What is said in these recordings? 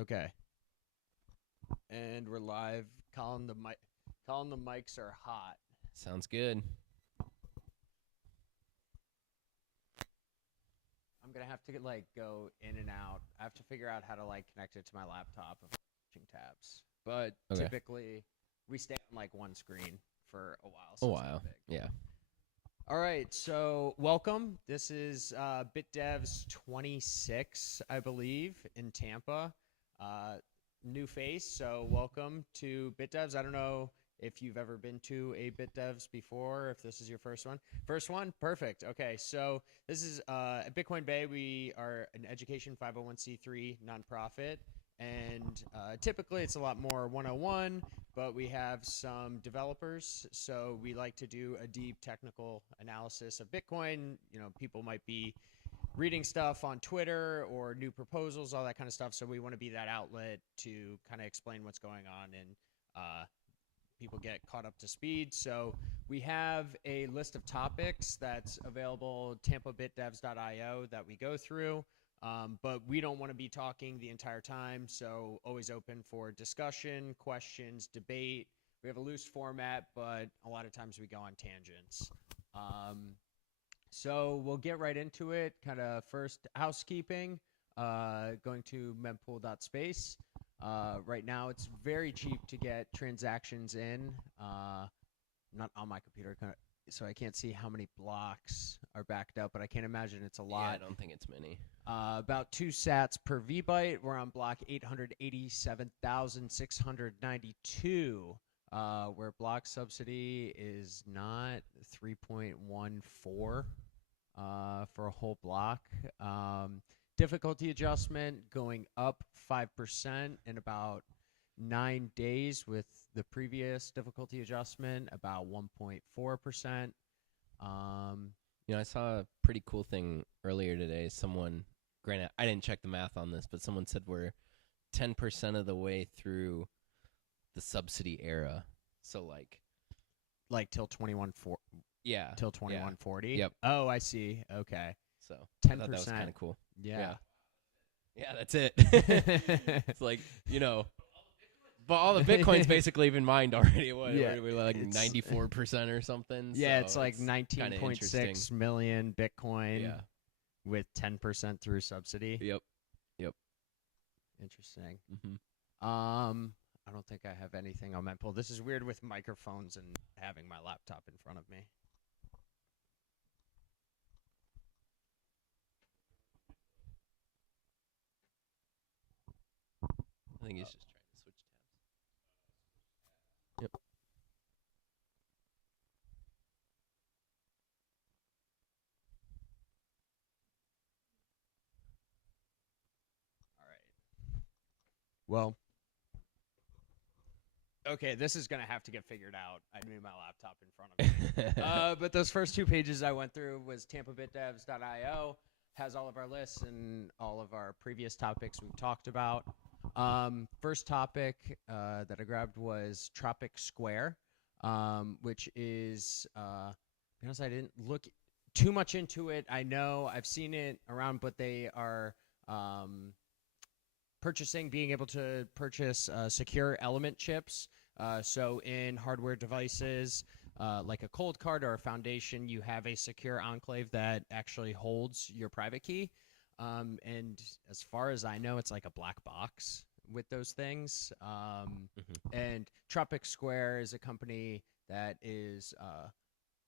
Okay. And we're live. Colin, the mics are hot. Sounds good. I'm gonna have to go in and out. I have to figure out how to connect it to my laptop of switching tabs. But Okay. typically we stay on one screen for a while, A so it's while. not big. Yeah. All right, so welcome. This is BitDevs 26, I believe, in Tampa. New face, so welcome to BitDevs. I don't know if you've ever been to a BitDevs before, if this is your first one. First one? Perfect. Okay, so this is at Bitcoin Bay. We are an education 501c3 nonprofit, and typically it's a lot more 101, but we have some developers, so we like to do a deep technical analysis of Bitcoin. You know, people might be reading stuff on Twitter or new proposals, all that kind of stuff. So we want to be that outlet to kind of explain what's going on and people get caught up to speed. So we have a list of topics that's available tampabitdevs.io that we go through. But we don't want to be talking the entire time, so always open for discussion, questions, debate. We have a loose format, but a lot of times we go on tangents. So we'll get right into it. Kind of first housekeeping. Going to mempool.space. Right now, it's very cheap to get transactions in. Not on my computer, so I can't see how many blocks are backed up, but I can't imagine it's a lot. Yeah, I don't think it's many. About 2 sats per VByte. We're on block 887,692. Where block subsidy is not 3.14 for a whole block. Difficulty adjustment going up 5% in about 9 days, with the previous difficulty adjustment about 1.4%. I saw a pretty cool thing earlier today. Someone, granted, I didn't check the math on this, but someone said we're 10% of the way through the subsidy era. So like till 2140. Yeah. Till 2140. Yep. Oh, I see. Okay. So 10%. I thought that was kind of cool. Yeah. Yeah, that's it. It's but all the Bitcoin's basically been mined already. Yeah, We're like 94% or something. Yeah, so it's like 19.6 million Bitcoin Yeah. with 10% through subsidy. Yep. Interesting. Mm-hmm. I don't think I have anything on Mempool. This is weird with microphones and having my laptop in front of me. I think he's just trying to switch tabs. Yep. All right. Well, okay, this is going to have to get figured out. I need my laptop in front of me. But those first 2 pages I went through was tampabitdevs.io. Has all of our lists and all of our previous topics we've talked about. First topic that I grabbed was Tropic Square, which is, because I didn't look too much into it. I know I've seen it around, but they are being able to purchase secure element chips. So in hardware devices, like a cold card or a foundation, you have a secure enclave that actually holds your private key. And as far as I know, it's like a black box with those things. And Tropic Square is a company that is, I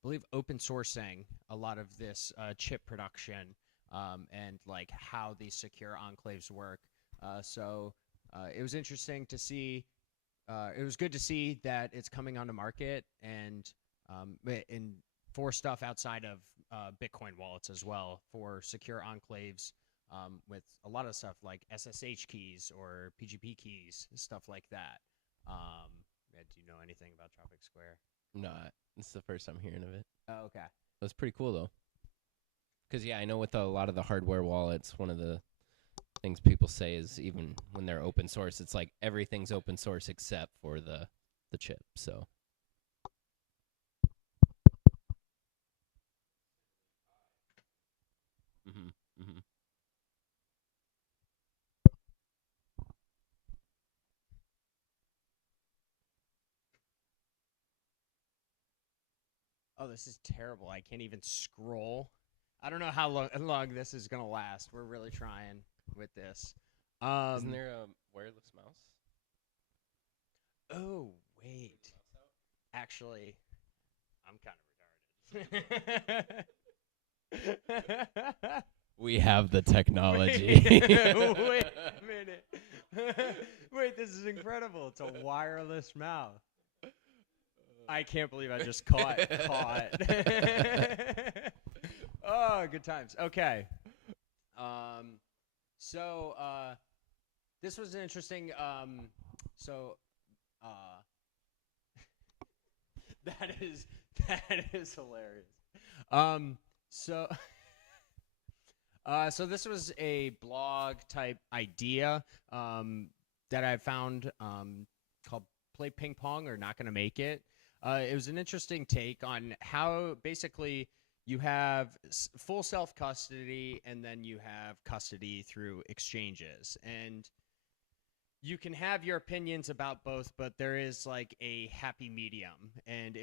believe, open sourcing a lot of this chip production and like how these secure enclaves work. So it was interesting to see. It was good to see that it's coming onto market and for stuff outside of Bitcoin wallets as well, for secure enclaves with a lot of stuff like SSH keys or PGP keys, stuff like that. Do you know anything about Tropic Square? No, this is the first I'm hearing of it. Oh, okay. That's pretty cool though. Because I know with a lot of the hardware wallets, one of the things people say is even when they're open source, it's like everything's open source except for the chip. So. Mm-hmm. Oh, this is terrible. I can't even scroll. I don't know how long this is gonna last. We're really trying with this. Isn't there a wireless mouse? Oh, wait. Actually, I'm kind of retarded. We have the technology. Wait a minute. Wait, this is incredible. It's a wireless mouse. I can't believe I just caught. Oh, good times. Okay. So this was an interesting. That is hilarious. So. So this was a blog type idea that I found called "Play Ping Pong or Not Gonna Make It." It was an interesting take on how basically you have full self-custody and then you have custody through exchanges. And you can have your opinions about both, but there is like a happy medium. And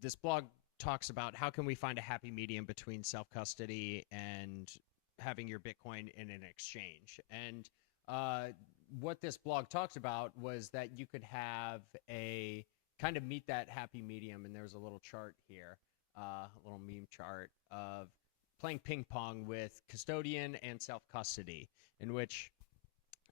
this blog talks about how can we find a happy medium between self-custody and having your Bitcoin in an exchange. And what this blog talked about was that you could have a kind of meet that happy medium. And there's a little chart here, a little meme chart of playing ping pong with custodian and self-custody, in which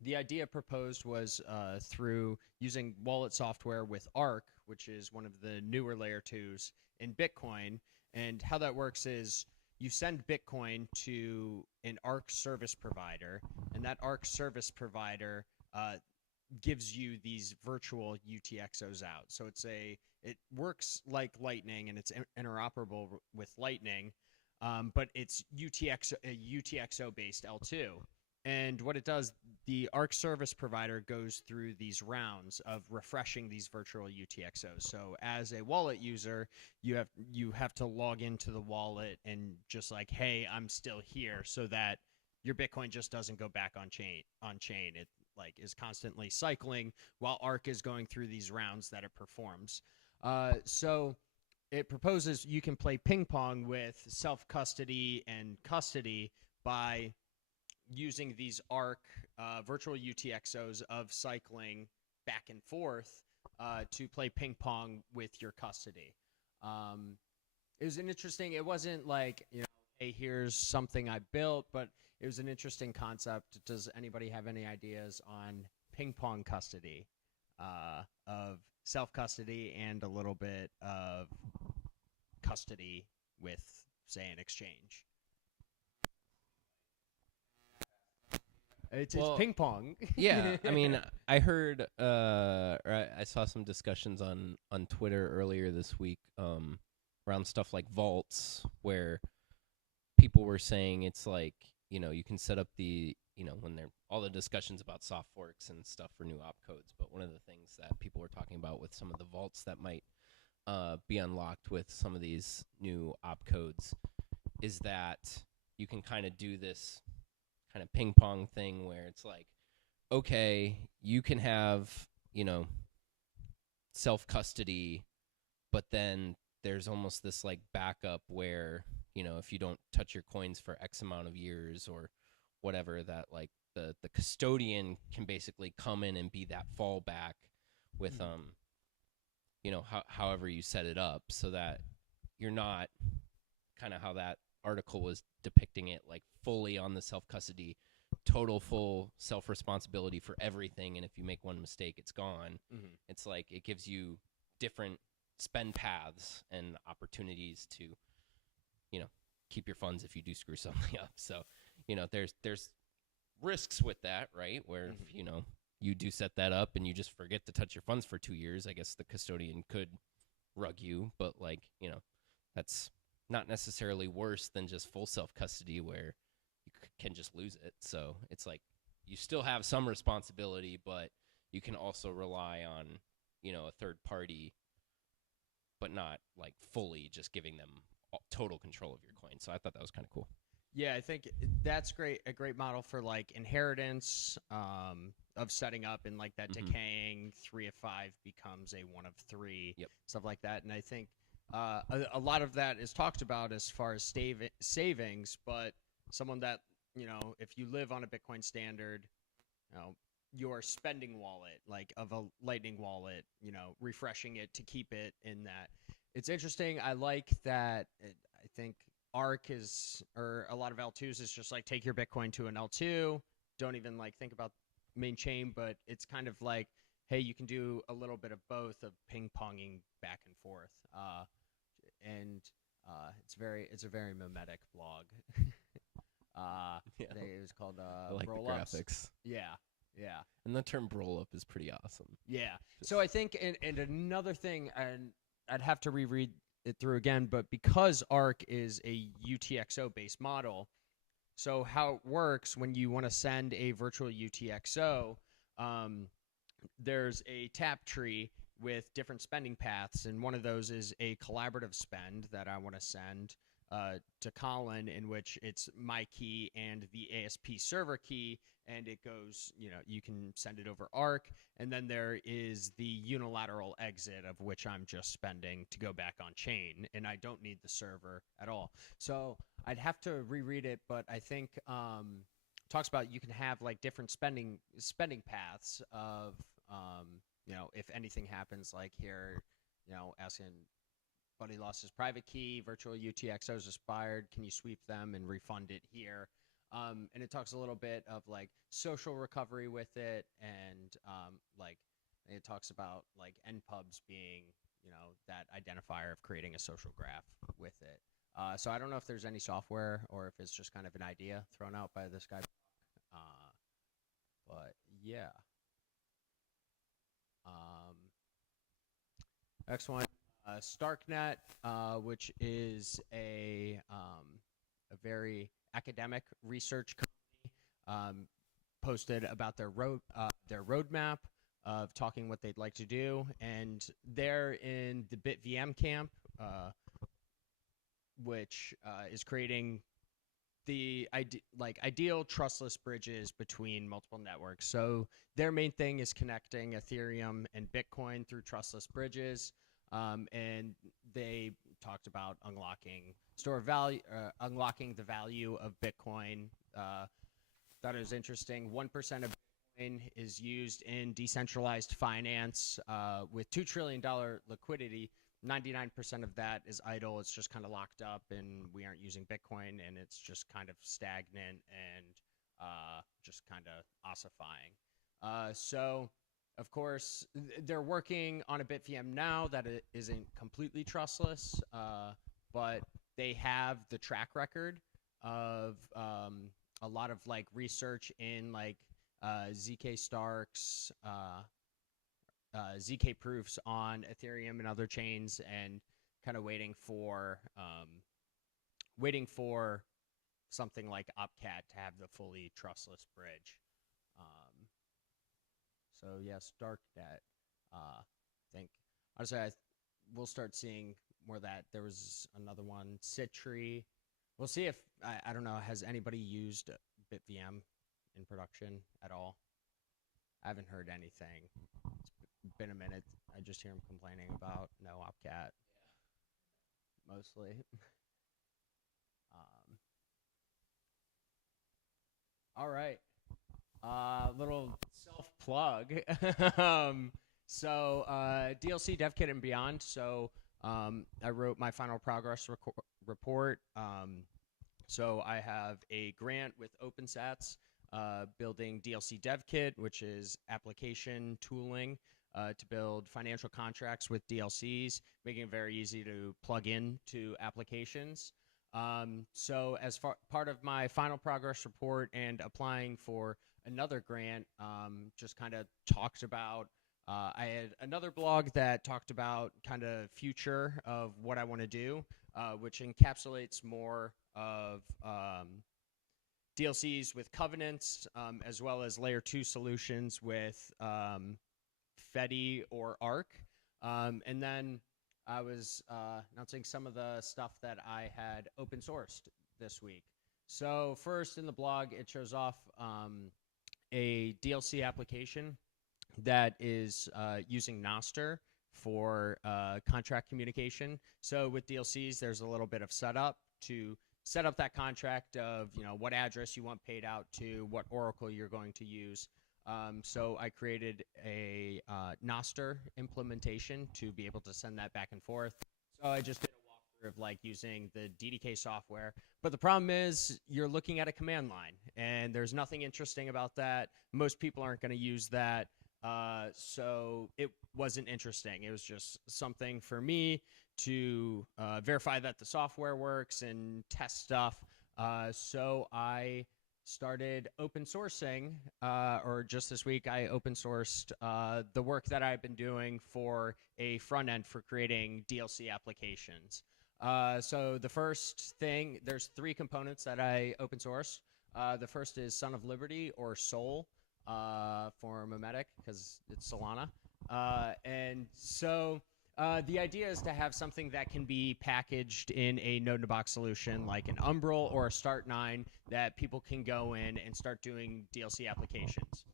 the idea proposed was through using wallet software with Arc, which is one of the newer layer 2s in Bitcoin. And how that works is you send Bitcoin to an Arc service provider, and that Arc service provider gives you these virtual UTXOs out. So it works like Lightning, and it's interoperable with Lightning, but it's UTXO based L2. And what it does, the Arc service provider goes through these rounds of refreshing these virtual UTXOs. So as a wallet user, you have to log into the wallet and just like, hey, I'm still here, so that your Bitcoin just doesn't go back on chain. It like is constantly cycling while Arc is going through these rounds that it performs. So it proposes you can play ping pong with self-custody and custody by using these Arc virtual UTXOs of cycling back and forth to play ping pong with your custody. It was an interesting, it wasn't like, hey, here's something I built, but it was an interesting concept. Does anybody have any ideas on ping pong custody of self-custody and a little bit of custody with, say, an exchange? It's ping pong. Yeah, I mean, I heard, or I saw some discussions on Twitter earlier this week around stuff like vaults, where people were saying it's like, you can set up when they're all the discussions about soft forks and stuff for new opcodes. But one of the things that people were talking about with some of the vaults that might be unlocked with some of these new opcodes is that you can kind of do this kind of ping pong thing where it's like, okay, you can have, self-custody, but then there's almost this like backup where, if you don't touch your coins for X amount of years or whatever, that like the custodian can basically come in and be that fallback with, however you set it up, so that you're not kind of how that article was depicting it, like fully on the self-custody, total full self-responsibility for everything, and if you make one mistake, it's gone. It's like it gives you different spend paths and opportunities to keep your funds if you do screw something up. So there's risks with that, right, where if you do set that up and you just forget to touch your funds for 2 years, I guess the custodian could rug you, but like that's not necessarily worse than just full self-custody where you can just lose it. So it's like you still have some responsibility, but you can also rely on, a third party, but not like fully just giving them total control of your coin. So I thought that was kind of cool. Yeah, I think that's great. A great model for like inheritance of setting up, and like that decaying 3 of 5 becomes a 1 of 3, Yep. stuff like that. And I think a lot of that is talked about as far as savings, but someone that, if you live on a Bitcoin standard, your spending wallet, like of a Lightning wallet, refreshing it to keep it in that. It's interesting. I like that. I think ARC or a lot of L2s is just like take your Bitcoin to an L2. Don't even like think about main chain, but it's kind of like, hey, you can do a little bit of both of ping ponging back and forth. And it's a very mimetic blog. Yeah. It was called I like the Roll-Ups. graphics. Yeah, yeah, And the term roll up is pretty awesome. yeah. So I think, and another thing, and I'd have to reread it through again, but because ARC is a UTXO based model, so how it works when you want to send a virtual UTXO, there's a tap tree with different spending paths, and one of those is a collaborative spend that I want to send to Colin, in which it's my key and the ASP server key, and it goes, you can send it over ARC, and then there is the unilateral exit, of which I'm just spending to go back on chain, and I don't need the server at all. So I'd have to reread it, but I think talks about you can have like different spending paths of if anything happens, like here, asking buddy lost his private key, virtual UTXOs expired, can you sweep them and refund it here? And it talks a little bit of like social recovery with it, and like it talks about like npubs being, that identifier of creating a social graph with it. So I don't know if there's any software or if it's just kind of an idea thrown out by this guy. But yeah. Next one, StarkNet, which is a very academic research company, posted about their roadmap of talking what they'd like to do, and they're in the BitVM camp, which is creating the ideal trustless bridges between multiple networks. So their main thing is connecting Ethereum and Bitcoin through trustless bridges, and they talked about unlocking unlocking the value of Bitcoin. Thought it was interesting. 1% of Bitcoin is used in decentralized finance with $2 trillion liquidity. 99% of that is idle. It's just kind of locked up, and we aren't using Bitcoin, and it's just kind of stagnant and just kind of ossifying. So, of course, they're working on a BitVM now that it isn't completely trustless, but they have the track record of a lot of like research in like ZK Starks, ZK proofs on Ethereum and other chains, and kind of waiting for something like Opcat to have the fully trustless bridge. So yes, Darknet. I think honestly, we'll start seeing more of that. There was another one, Citri. We'll see if I don't know. Has anybody used BitVM in production at all? I haven't heard anything. It's been a minute. I just hear him complaining about no Opcat. Yeah. Mostly. All right. Little self plug. So DLC Dev Kit and Beyond. So I wrote my final progress report. So I have a grant with OpenSats building DLC Dev Kit, which is application tooling to build financial contracts with DLCs, making it very easy to plug in to applications. So as part of my final progress report and applying for another grant, just kind of talked about, I had another blog that talked about kind of future of what I want to do, which encapsulates more of DLCs with covenants, as well as layer 2 solutions with Fedi or Arc. And then I was announcing some of the stuff that I had open sourced this week. So first in the blog, it shows off a DLC application that is using Noster for contract communication. So with DLCs, there's a little bit of setup to set up that contract of what address you want paid out to, what Oracle you're going to use. So I created a Noster implementation to be able to send that back and forth. So I just did a walkthrough of like using the DDK software. But the problem is you're looking at a command line, and there's nothing interesting about that. Most people aren't going to use that. So it wasn't interesting. It was just something for me to verify that the software works and test stuff. So I started open sourcing, or just this week, I open sourced the work that I've been doing for a front end for creating DLC applications. So the first thing, there's 3 components that I open source. The first is Son of Liberty, or Sol, for Memetic, because it's Solana. And so the idea is to have something that can be packaged in a node-in-a-box solution like an Umbrel or a Start9 that people can go in and start doing DLC applications.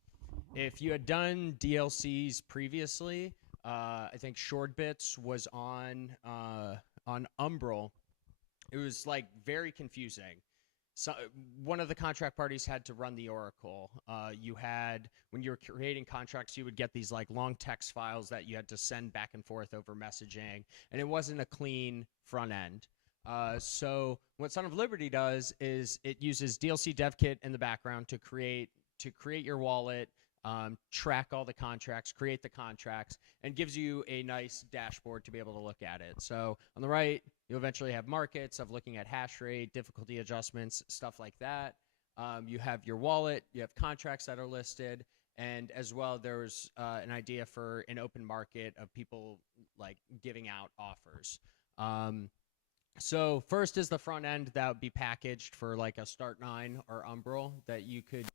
If you had done DLCs previously, I think Shortbits was on Umbrel. It was like very confusing. So one of the contract parties had to run the Oracle. You had, when you were creating contracts, you would get these like long text files that you had to send back and forth over messaging, and it wasn't a clean front end. So what Son of Liberty does is it uses DLC Dev Kit in the background to create your wallet, track all the contracts, create the contracts, and gives you a nice dashboard to be able to look at it. So on the right, you'll eventually have markets of looking at hash rate, difficulty adjustments, stuff like that. You have your wallet, you have contracts that are listed, and as well, there's an idea for an open market of people like giving out offers. So first is the front end that would be packaged for like a Start9 or Umbrel that you could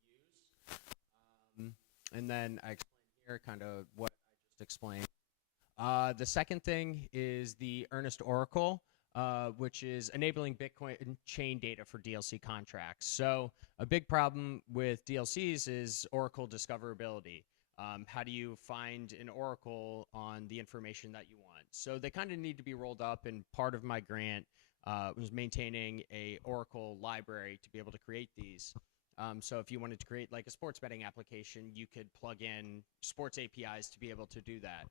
use. And then I explain here kind of what I just explained. The second thing is the Earnest Oracle, which is enabling Bitcoin chain data for DLC contracts. So a big problem with DLCs is Oracle discoverability. How do you find an Oracle on the information that you want? So they kind of need to be rolled up, and part of my grant was maintaining a Oracle library to be able to create these. So if you wanted to create like a sports betting application, you could plug in sports APIs to be able to do that.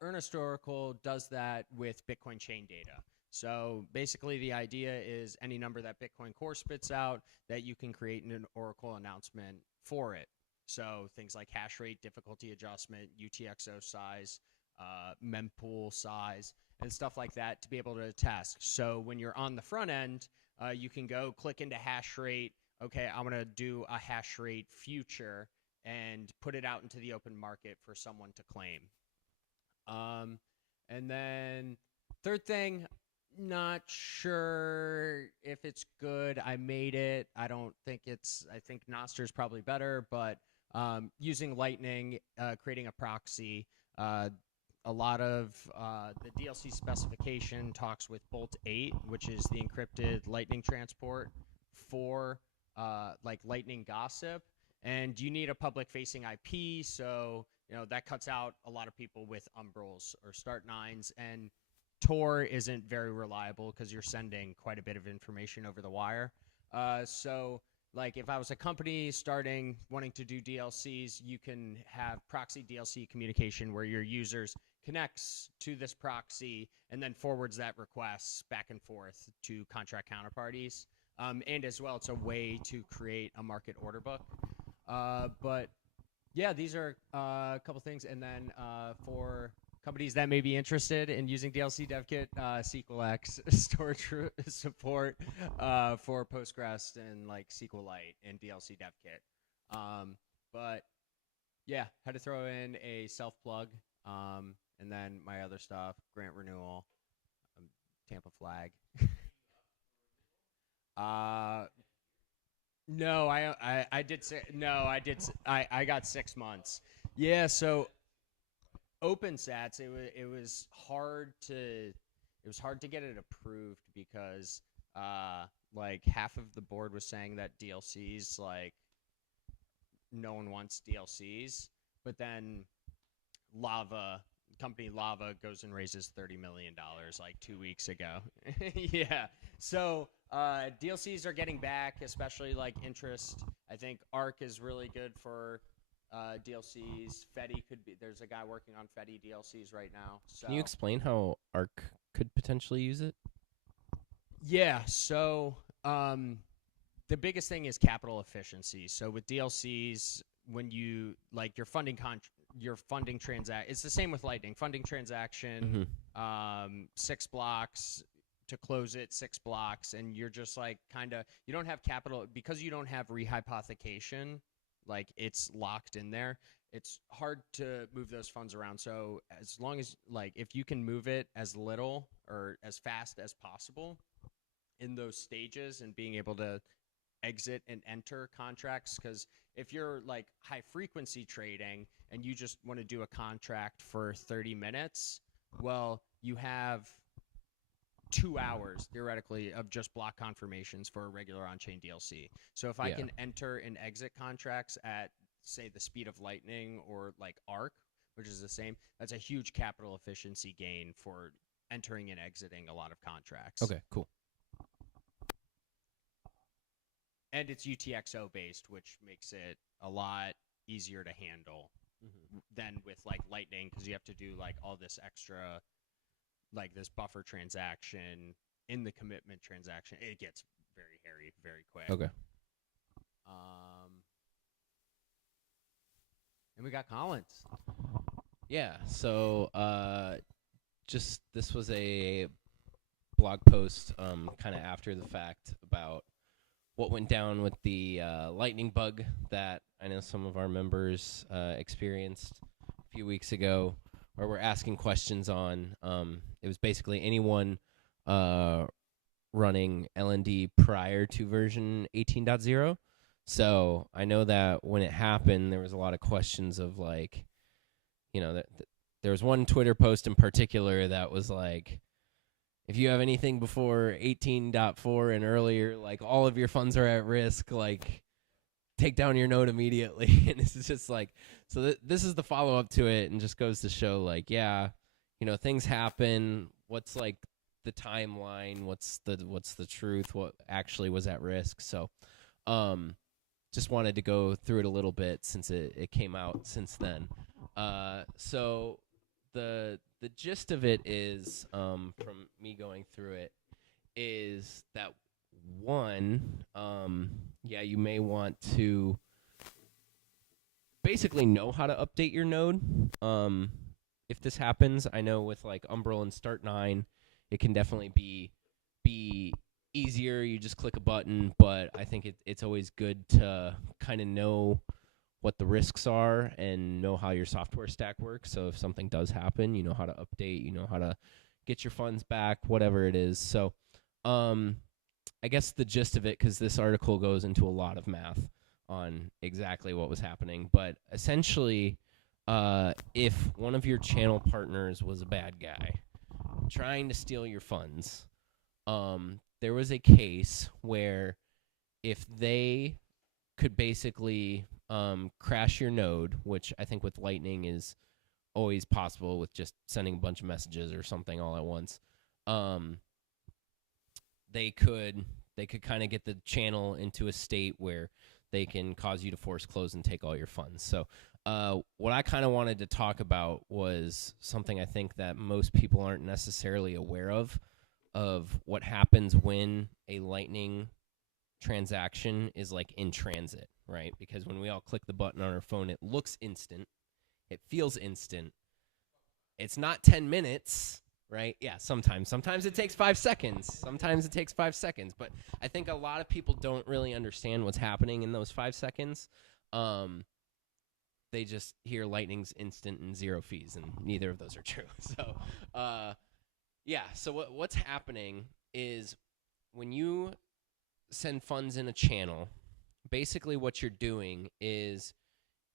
Earnest Oracle does that with Bitcoin chain data. So basically the idea is any number that Bitcoin Core spits out that you can create an Oracle announcement for it. So things like hash rate, difficulty adjustment, UTXO size, mempool size, and stuff like that to be able to test. So when you're on the front end, you can go click into hash rate. Okay, I'm going to do a hash rate future and put it out into the open market for someone to claim. And then third thing, not sure if it's good. I made it. I don't think it's, I think Noster's probably better, but using Lightning, creating a proxy, a lot of the DLC specification talks with Bolt 8, which is the encrypted Lightning transport for like Lightning Gossip. And you need a public-facing IP, so that cuts out a lot of people with Umbrels or Start9s. And Tor isn't very reliable because you're sending quite a bit of information over the wire. So like if I was a company wanting to do DLCs, you can have proxy DLC communication where your users connects to this proxy and then forwards that request back and forth to contract counterparties. And as well, it's a way to create a market order book. But yeah, these are a couple things. And then for companies that may be interested in using DLC DevKit, SQLX storage support for Postgres and like SQLite and DLC DevKit. But yeah, had to throw in a self plug, and then my other stuff: grant renewal, Tampa flag. No, I did say no. I got 6 months. Yeah, so OpenSats, it was hard to get it approved because like half of the board was saying that DLCs, like no one wants DLCs, but then Lava company Lava goes and raises $30 million like 2 weeks ago. Yeah. So DLCs are getting back, especially like interest. I think Arc is really good for DLCs. Fetty could be. There's a guy working on Fetty DLCs right now. So Can you explain how Arc could potentially use it? yeah. So the biggest thing is capital efficiency. So with DLCs, when you like your funding transaction, it's the same with Lightning. Funding transaction, 6 blocks to close it, 6 blocks, and you're just like kind of you don't have capital because you don't have rehypothecation. Like it's locked in there. It's hard to move those funds around. So as long as like if you can move it as little or as fast as possible in those stages and being able to exit and enter contracts, because if you're like high frequency trading and you just want to do a contract for 30 minutes, well, you have 2 hours theoretically of just block confirmations for a regular on-chain DLC. So if I can enter and exit contracts at say the speed of Lightning or like Arc, which is the same, that's a huge capital efficiency gain for entering and exiting a lot of contracts. Okay, cool. And it's UTXO based, which makes it a lot easier to handle than with like Lightning, because you have to do like all this extra, like this buffer transaction in the commitment transaction. It gets very hairy very quick. Okay. And we got Collins. Yeah. So just this was a blog post kind of after the fact about what went down with the lightning bug that I know some of our members experienced a few weeks ago, where we're asking questions on. It was basically anyone running LND prior to version 18.0. So I know that when it happened, there was a lot of questions of like, you know, that there was one Twitter post in particular that was like, if you have anything before 18.4 and earlier, like all of your funds are at risk, like take down your node immediately. And this is just like, so this is the follow up to it, and just goes to show like, yeah, you know, things happen. What's like the timeline? What's the truth? What actually was at risk? So, just wanted to go through it a little bit since it came out since then. So the gist of it is, from me going through it, is that one, you may want to basically know how to update your node. If this happens, I know with like Umbrel and Start 9, it can definitely be easier. You just click a button, but I think it's always good to kind of know what the risks are and know how your software stack works. So if something does happen, you know how to update, you know how to get your funds back, whatever it is. So I guess the gist of it, because this article goes into a lot of math on exactly what was happening, but essentially, if one of your channel partners was a bad guy trying to steal your funds, there was a case where if they could basically crash your node, which I think with Lightning is always possible with just sending a bunch of messages or something all at once, they could kind of get the channel into a state where they can cause you to force close and take all your funds. So what I kind of wanted to talk about was something I think that most people aren't necessarily aware of what happens when a Lightning transaction is like in transit, right? Because when we all click the button on our phone, it looks instant. It feels instant. It's not 10 minutes, right? Yeah, sometimes. Sometimes it takes 5 seconds. But I think a lot of people don't really understand what's happening in those 5 seconds. They just hear Lightning's instant and 0 fees, and neither of those are true. So, so what's happening is when you send funds in a channel, basically what you're doing is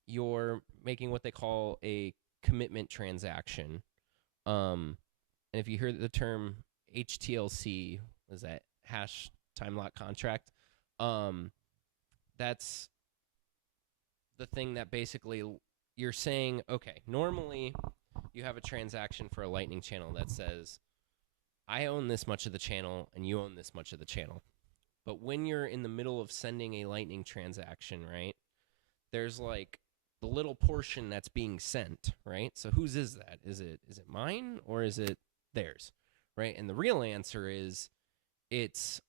you're making what they call a commitment transaction. And if you hear the term HTLC, is that hash time lock contract? That's the thing that basically you're saying, okay, normally you have a transaction for a Lightning channel that says, I own this much of the channel and you own this much of the channel. But when you're in the middle of sending a Lightning transaction, right, there's like the little portion that's being sent, right? So whose is that? Is it mine or is it theirs, right? And the real answer is it's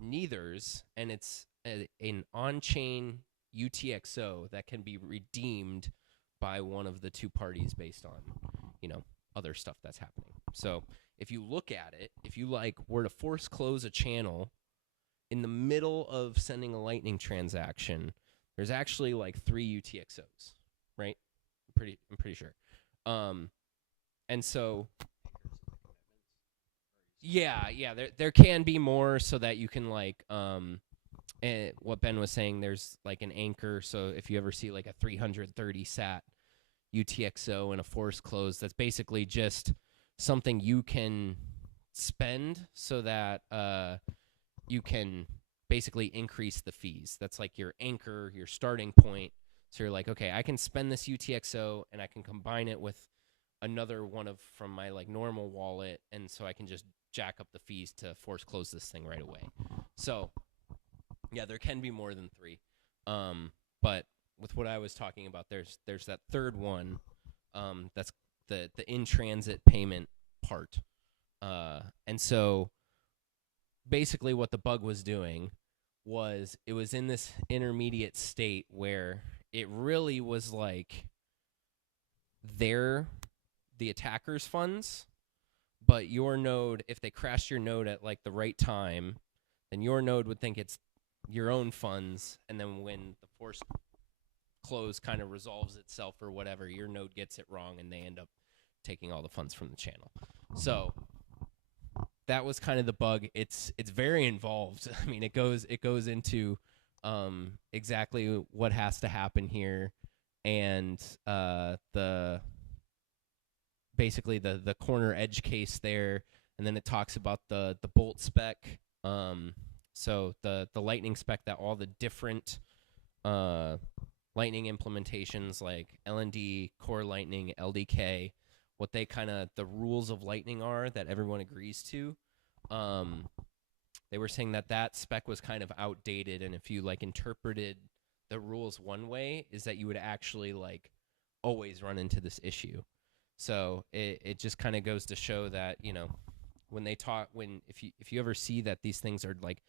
neither's, and it's an on-chain UTXO that can be redeemed by one of the two parties based on, other stuff that's happening. So if you look at it, if you were to force close a channel in the middle of sending a Lightning transaction, there's actually 3 UTXOs, right? I'm pretty sure. And so yeah, there can be more so that you can what Ben was saying, there's an anchor. So if you ever see a 330 sat UTXO in a force close, that's basically just something you can spend so that you can basically increase the fees. That's your anchor, your starting point. So you're okay, I can spend this UTXO and I can combine it with another one from my normal wallet, and so I can just jack up the fees to force close this thing right away. So yeah, there can be more than 3. But with what I was talking about, there's that third one, that's the in-transit payment part. And so basically what the bug was doing was it was in this intermediate state where it really was the attacker's funds, but your node, if they crashed your node at the right time, then your node would think it's your own funds, and then when the force close kind of resolves itself or whatever, your node gets it wrong and they end up taking all the funds from the channel. So that was kind of the bug. It's very involved. I mean, it goes into exactly what has to happen here, and basically the corner edge case there, and then it talks about the bolt spec. So the Lightning spec that all the different Lightning implementations like LND, Core Lightning, LDK, what they the rules of Lightning are that everyone agrees to. They were saying that spec was kind of outdated, and if you interpreted the rules one way, is that you would actually always run into this issue. So it just kind of goes to show that, when if you ever see that these things are like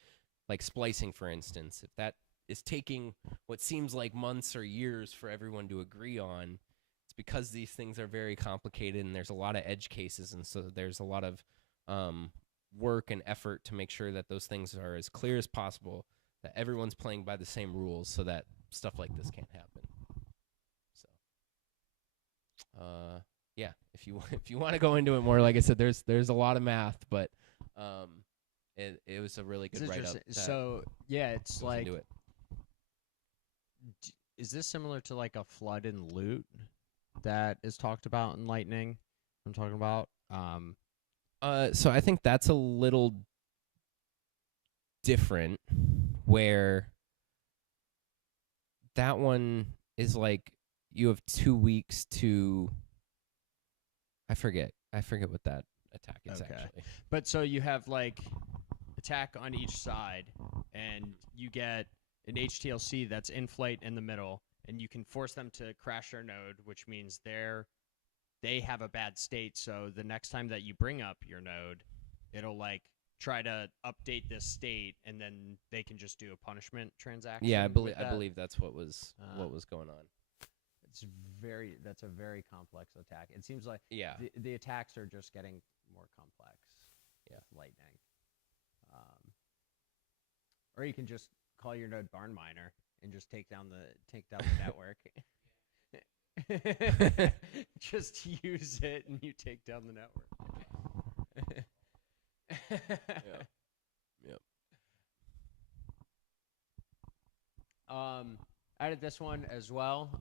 splicing, for instance, if that is taking what seems like months or years for everyone to agree on, it's because these things are very complicated and there's a lot of edge cases, and so there's a lot of work and effort to make sure that those things are as clear as possible, that everyone's playing by the same rules so that stuff like this can't happen. So yeah, if you want to go into it more, like I said, there's a lot of math, but it was a really good write-up. So yeah, it's into it. Is this similar to a flood and loot that is talked about in Lightning? I'm talking about. So I think that's a little different, where that one is you have 2 weeks to. I forget what that attack is actually. But so you have attack on each side, and you get an HTLC that's in flight in the middle, and you can force them to crash their node, which means they have a bad state. So the next time that you bring up your node, it'll try to update this state, and then they can just do a punishment transaction. Yeah, I believe that's what was going on. That's a very complex attack. It seems like yeah, the attacks are just getting more complex. Yeah, Lightning. Or you can just call your node barn miner and just take down the network. Just use it and you take down the network. Yep. Added this one as well.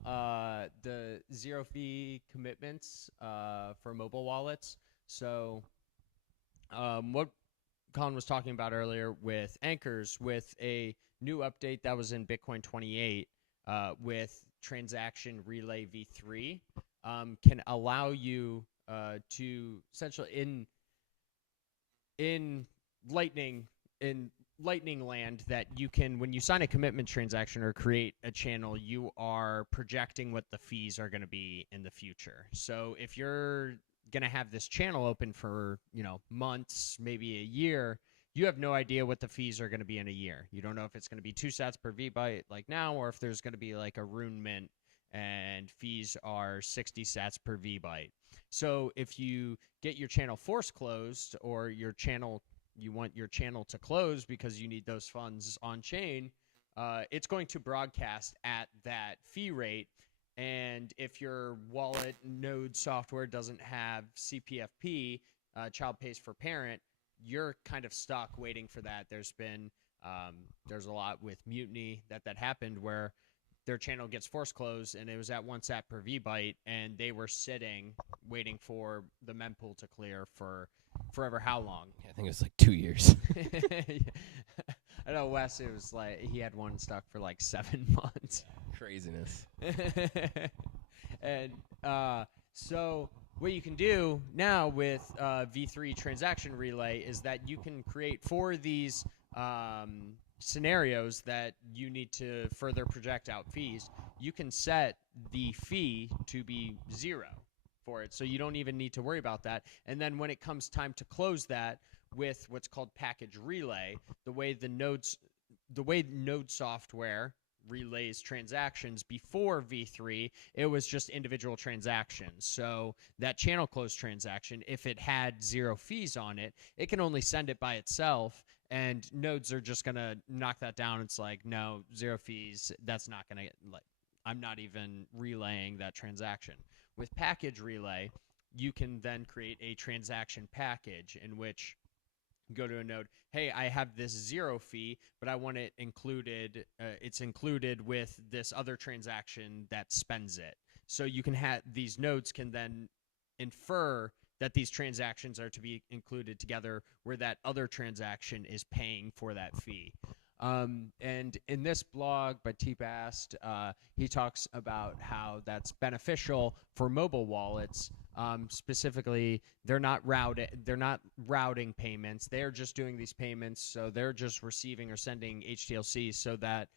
The 0 fee commitments for mobile wallets. So what Colin was talking about earlier with anchors, with a new update that was in Bitcoin 28 with transaction relay v3, can allow you to essentially in Lightning in Lightning land that you can, when you sign a commitment transaction or create a channel, you are projecting what the fees are going to be in the future. So if you're going to have this channel open for, months, maybe a year, you have no idea what the fees are going to be in a year. You don't know if it's going to be 2 sats per VByte like now, or if there's going to be like a rune mint and fees are 60 sats per VByte. So if you get your channel force closed, or you want your channel to close because you need those funds on chain, it's going to broadcast at that fee rate. And if your wallet node software doesn't have CPFP, child pays for parent, you're kind of stuck waiting for that. There's a lot with Mutiny that happened where their channel gets force closed and it was at 1 sat per VByte, and they were sitting waiting for the mempool to clear for forever. How long? I think it was like 2 years. I know Wes, it was like he had one stuck for like 7 months. Craziness. And so what you can do now with V3 transaction relay is that you can create for these scenarios that you need to further project out fees. You can set the fee to be 0 for it, so you don't even need to worry about that. And then when it comes time to close that with what's called package relay, the way node software relays transactions before V3, it was just individual transactions. So that channel close transaction, if it had 0 fees on it, it can only send it by itself, and nodes are just going to knock that down. It's like, no, 0 fees, that's not going to, like, I'm not even relaying that transaction. With package relay, you can then create a transaction package in which you go to a node, hey, I have this 0 fee, but I want it included, it's included with this other transaction that spends it. So you can have, these nodes can then infer that these transactions are to be included together, where that other transaction is paying for that fee. And in this blog by T-Bast, he talks about how that's beneficial for mobile wallets. Specifically, they're not routing payments. They're just doing these payments, so they're just receiving or sending HTLC, so that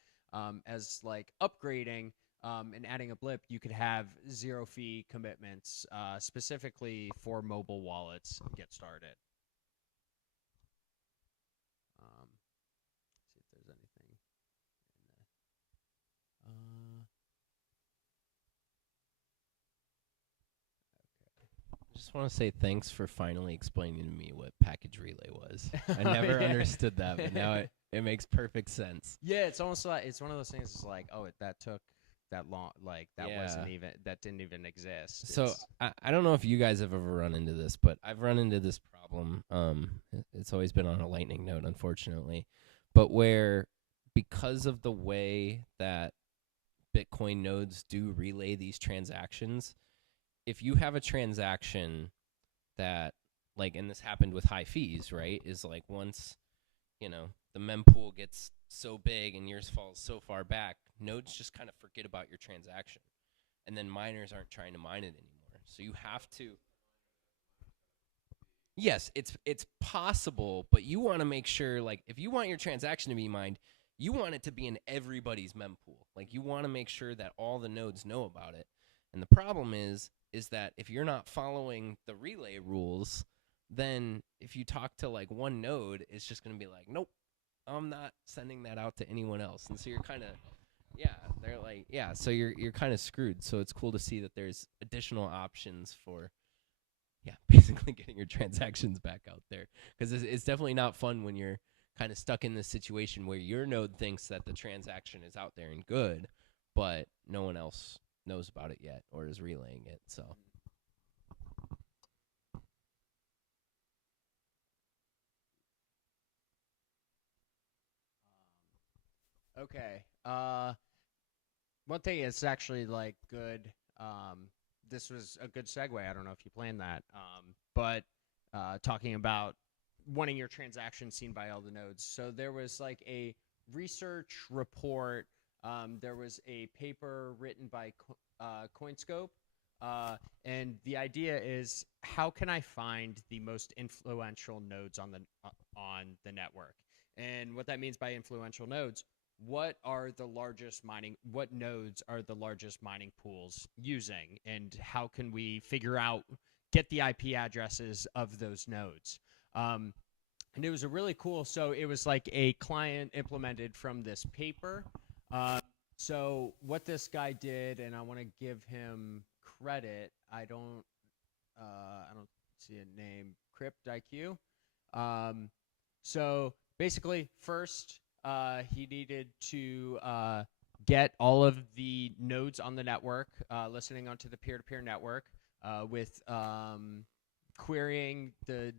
as like upgrading and adding a blip, you could have 0 fee commitments specifically for mobile wallets and get started. See if there's anything in I just want to say thanks for finally explaining to me what package relay was. I never understood that, but now it makes perfect sense. Yeah, it's almost like it's one of those things. It's like, oh, that took that long. Like that didn't even exist. So I don't know if you guys have ever run into this, but I've run into this problem. It's always been on a Lightning node, unfortunately, but where, because of the way that Bitcoin nodes do relay these transactions, if you have a transaction that, like, and this happened with high fees, right, is like once, the mempool gets so big and yours falls so far back, nodes just kind of forget about your transaction. And then miners aren't trying to mine it anymore. So you have to. Yes, it's possible, but you want to make sure, like, if you want your transaction to be mined, you want it to be in everybody's mempool. Like, you want to make sure that all the nodes know about it. And the problem is that if you're not following the relay rules, then if you talk to like one node, it's just going to be like, nope, I'm not sending that out to anyone else. And so you're kind of, they're like, so you're kind of screwed. So it's cool to see that there's additional options for, basically getting your transactions back out there. Because it's definitely not fun when you're kind of stuck in this situation where your node thinks that the transaction is out there and good, but no one else knows about it yet or is relaying it. So okay. One thing is actually like good. This was a good segue. I don't know if you planned that. But talking about wanting your transaction seen by all the nodes. So there was like a research report. There was a paper written by CoinScope And the idea is, how can I find the most influential nodes on the network? And what that means by influential nodes, what nodes are the largest mining pools using, and how can we get the IP addresses of those nodes? And it was a really cool. So it was like a client implemented from this paper. So what this guy did, and I want to give him credit. I don't see a name. Crypt IQ. So basically, first he needed to get all of the nodes on the network, listening onto the peer-to-peer network with querying the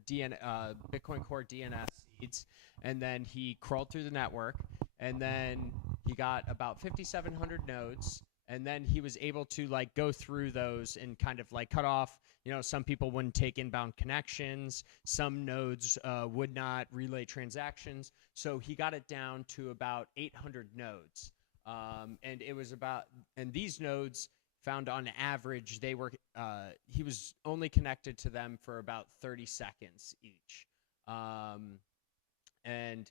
Bitcoin Core DNS seeds, and then he crawled through the network, and then he got about 5,700 nodes, and then he was able to like go through those and kind of like cut off. Some people wouldn't take inbound connections. Some nodes would not relay transactions. So he got it down to about 800 nodes, and these nodes found on average he was only connected to them for about 30 seconds each. And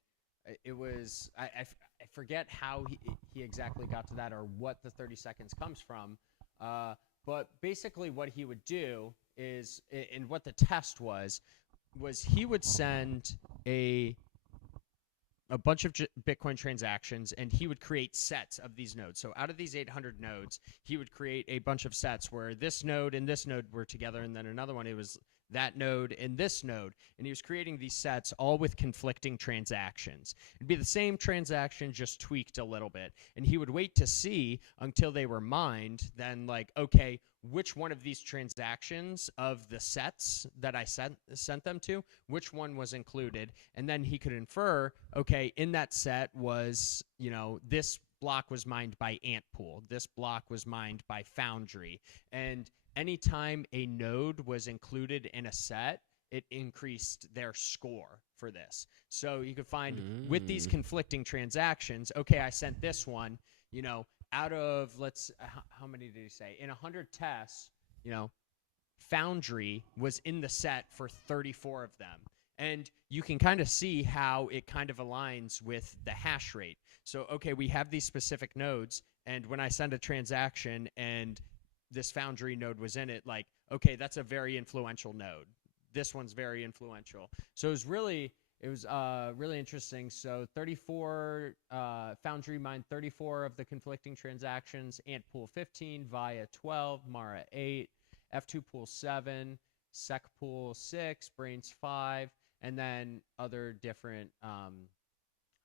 it was I forget how he exactly got to that, or what the 30 seconds comes from. But basically what he would do is, and what the test was he would send a bunch of Bitcoin transactions, and he would create sets of these nodes. So out of these 800 nodes, he would create a bunch of sets where this node and this node were together, and then another one, it was that node and this node. And he was creating these sets all with conflicting transactions. It'd be the same transaction, just tweaked a little bit. And he would wait to see until they were mined, then like, okay, which one of these transactions of the sets that I sent them to, which one was included. And then he could infer, okay, in that set was, this block was mined by Antpool. This block was mined by Foundry. And anytime a node was included in a set, it increased their score for this. So you could find with these conflicting transactions, okay, I sent this one, out of, how many did he say? In 100 tests, Foundry was in the set for 34 of them. And you can kind of see how it kind of aligns with the hash rate. So, okay, we have these specific nodes, and when I send a transaction and this Foundry node was in it, like, okay, that's a very influential node. This one's very influential. So it was really interesting. So 34, Foundry mined 34 of the conflicting transactions, Antpool 15, Via 12, Mara 8, F2 Pool 7, Sec Pool 6, Brains 5, and then other different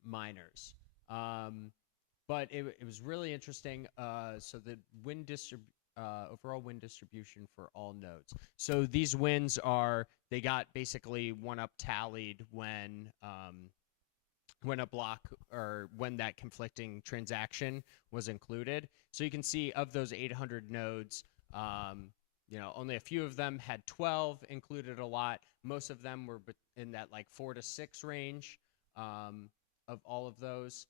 miners. But it was really interesting. So the overall win distribution for all nodes. So these wins they got basically one up tallied when a block, or when that conflicting transaction was included. So you can see of those 800 nodes, only a few of them had 12 included a lot. Most of them were in that like 4 to 6 range of all of those.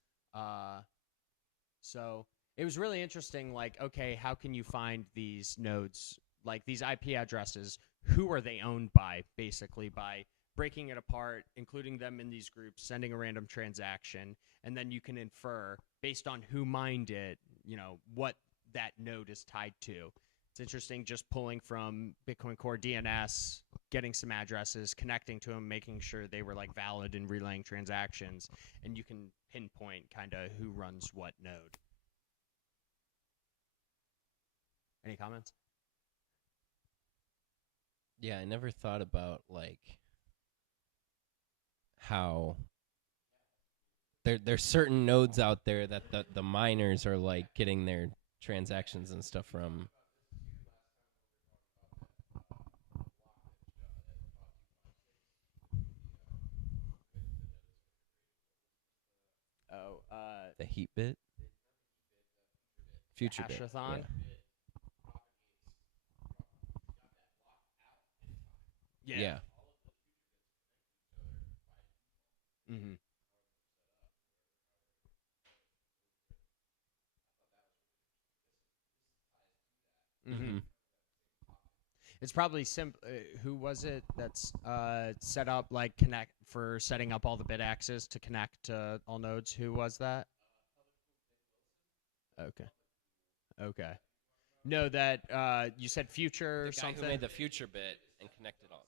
So it was really interesting, like, okay, how can you find these nodes, like these IP addresses? Who are they owned by, basically, by breaking it apart, including them in these groups, sending a random transaction, and then you can infer, based on who mined it, what that node is tied to. It's interesting just pulling from Bitcoin Core DNS, getting some addresses, connecting to them, making sure they were like valid and relaying transactions, and you can pinpoint kind of who runs what node. Any comments? Yeah, I never thought about like how there's certain nodes out there that the miners are like getting their transactions and stuff from. Oh, The heat bit? Future bit. Hashathon? Yeah. Yeah. Mm-hmm. Mm-hmm. It's probably who was it that's set up like connect for setting up all the bit access to connect to all nodes? Who was that? Okay. Okay. No, that you said future The or guy something. who made the future bit and connected all.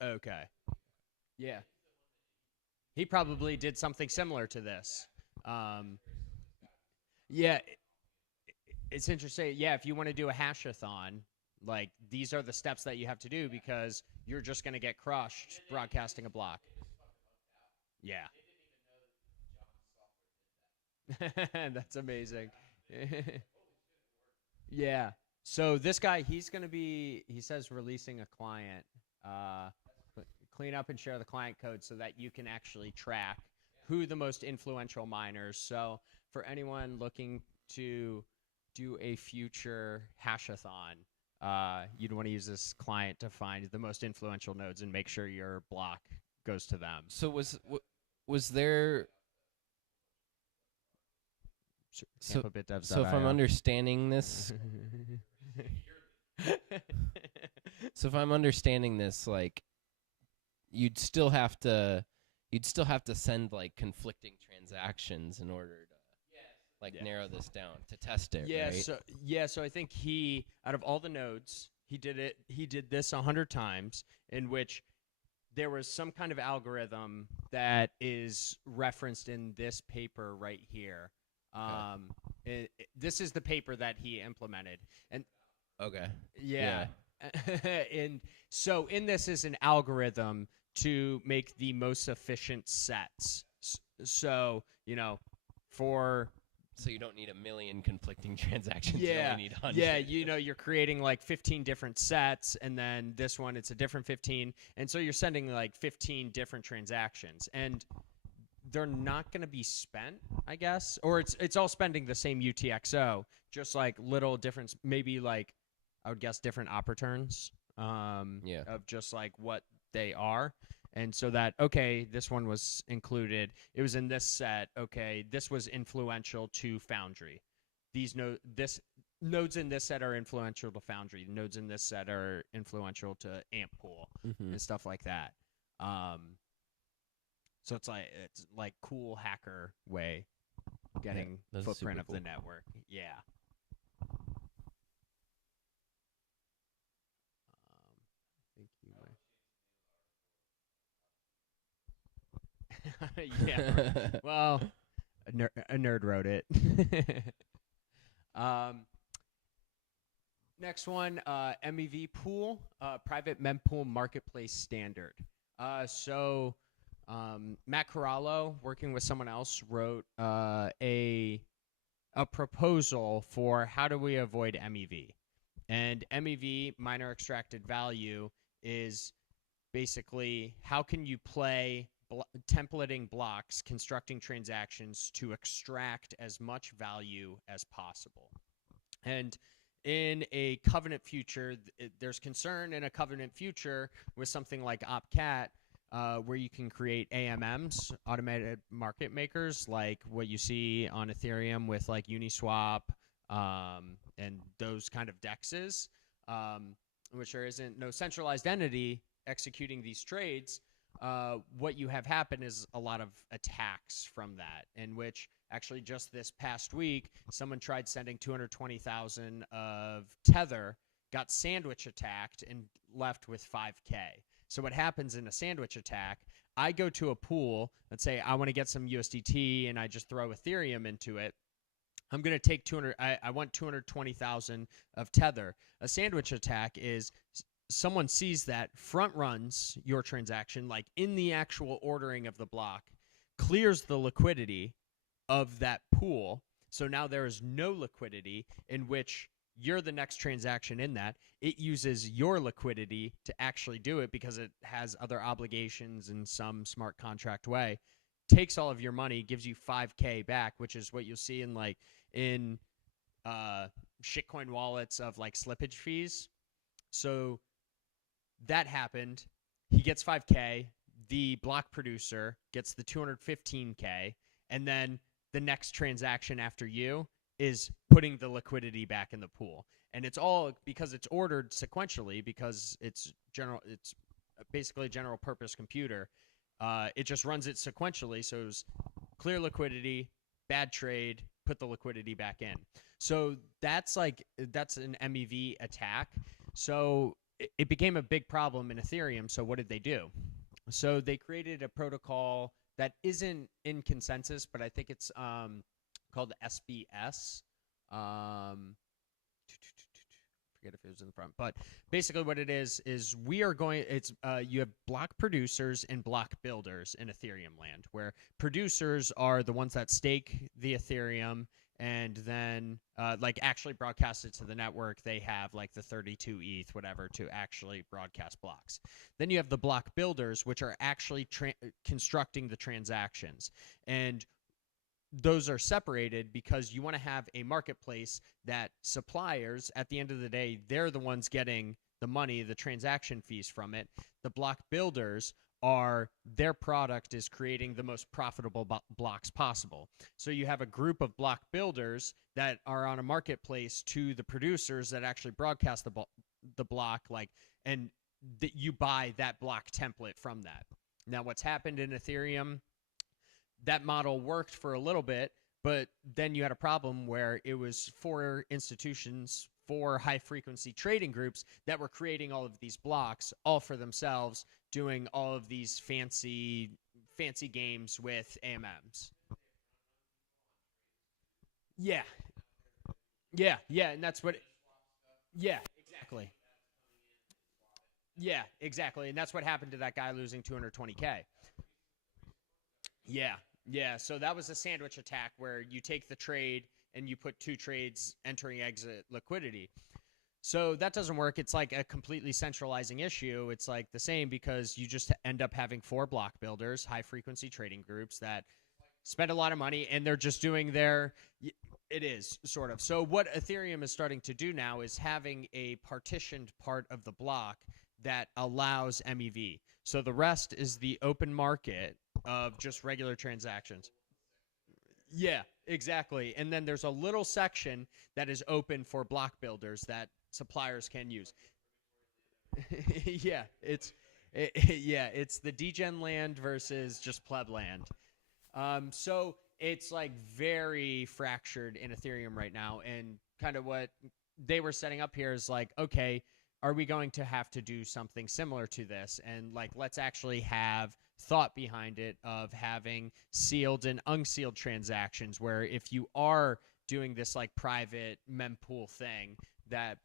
Okay. Yeah. He probably did something similar to this. Um, yeah, it's interesting. Yeah, if you want to do a hashathon, like these are the steps that you have to do because you're just going to get crushed broadcasting a block. Yeah. That's amazing. Yeah. So this guy, he says releasing a client, uh, clean up and share the client code so that you can actually track who the most influential miners. So for anyone looking to do a future hashathon, you'd want to use this client to find the most influential nodes and make sure your block goes to them. So was there? So TampaBitDevs.io. so if I'm understanding this, so if I'm understanding this, like you'd still have to send like conflicting transactions in order to like narrow this down to test it, right? So I think out of all the nodes, he did this 100 times in which there was some kind of algorithm that is referenced in this paper right here. This is the paper that he implemented, and Okay. yeah. And so in this is an algorithm to make the most efficient sets. So, So you don't need a million conflicting transactions. yeah, You only need 100. yeah, you're creating like 15 different sets, and then this one it's a different 15, and so you're sending like 15 different transactions, and they're not going to be spent, I guess, or it's all spending the same UTXO, just like little difference, maybe like I would guess different opereturns, of just like what they are. And so that, okay, this one was included. It was in this set. Okay, this was influential to Foundry. Nodes in this set are influential to Foundry. Nodes in this set are influential to AMP pool and stuff like that. So it's like cool hacker way getting footprint of the network. Yeah. Yeah. Well, a nerd wrote it. Next one, MEV pool, private mempool marketplace standard. Matt Corallo, working with someone else, wrote a proposal for how do we avoid MEV. And MEV, miner extracted value, is basically how can you play templating blocks, constructing transactions to extract as much value as possible. And in a covenant future, there's concern in a covenant future with something like OpCat, where you can create AMMs, automated market makers, like what you see on Ethereum with like Uniswap and those kind of dexes, which there isn't no centralized entity executing these trades. What you have happen is a lot of attacks from that, in which actually just this past week, someone tried sending 220,000 of Tether, got sandwich attacked, and left with 5K. So what happens in a sandwich attack, I go to a pool, let's say I want to get some USDT and I just throw Ethereum into it. I'm going to take I want 220,000 of Tether. A sandwich attack is someone sees that, front runs your transaction, like in the actual ordering of the block, clears the liquidity of that pool. So now there is no liquidity, in which you're the next transaction in that. It uses your liquidity to actually do it because it has other obligations in some smart contract way. Takes all of your money, gives you 5K back, which is what you'll see in shitcoin wallets of like slippage fees. So that happened. He gets 5K. The block producer gets the 215K. And then the next transaction after you is putting the liquidity back in the pool. and it's all because it's ordered sequentially because it's basically a general purpose computer. It just runs it sequentially, so it's clear liquidity, bad trade, put the liquidity back in. So that's an MEV attack. So it became a big problem in Ethereum. So what did they do? So they created a protocol that isn't in consensus, but I think it's called SBS. Forget if it was in the front, but basically what it is we are going. It's you have block producers and block builders in Ethereum land, where producers are the ones that stake the Ethereum and then actually broadcast it to the network. They have like the 32 ETH, whatever, to actually broadcast blocks. Then you have the block builders, which are actually constructing the transactions. And those are separated because you want to have a marketplace that suppliers, at the end of the day, they're the ones getting the money, the transaction fees from it. The block builders are their product is creating the most profitable blocks possible. So you have a group of block builders that are on a marketplace to the producers that actually broadcast the block, and you buy that block template from that. Now, what's happened in Ethereum, that model worked for a little bit, but then you had a problem where it was 4 institutions, 4 high-frequency trading groups that were creating all of these blocks all for themselves, doing all of these fancy games with AMMs. Yeah, and that's what. Yeah, exactly. Yeah, exactly, and that's what happened to that guy losing 220K. Yeah, yeah. So that was a sandwich attack where you take the trade and you put 2 trades entering exit liquidity. So that doesn't work. It's like a completely centralizing issue. It's like the same because you just end up having 4 block builders, high frequency trading groups that spend a lot of money and they're just doing their. It is sort of. So what Ethereum is starting to do now is having a partitioned part of the block that allows MEV. So the rest is the open market of just regular transactions. Yeah, exactly. And then there's a little section that is open for block builders that suppliers can use. Yeah, it's the degen land versus just pleb land. So it's like very fractured in Ethereum right now, and kind of what they were setting up here is like, okay, are we going to have to do something similar to this? And like, let's actually have thought behind it of having sealed and unsealed transactions, where if you are doing this like private mempool thing that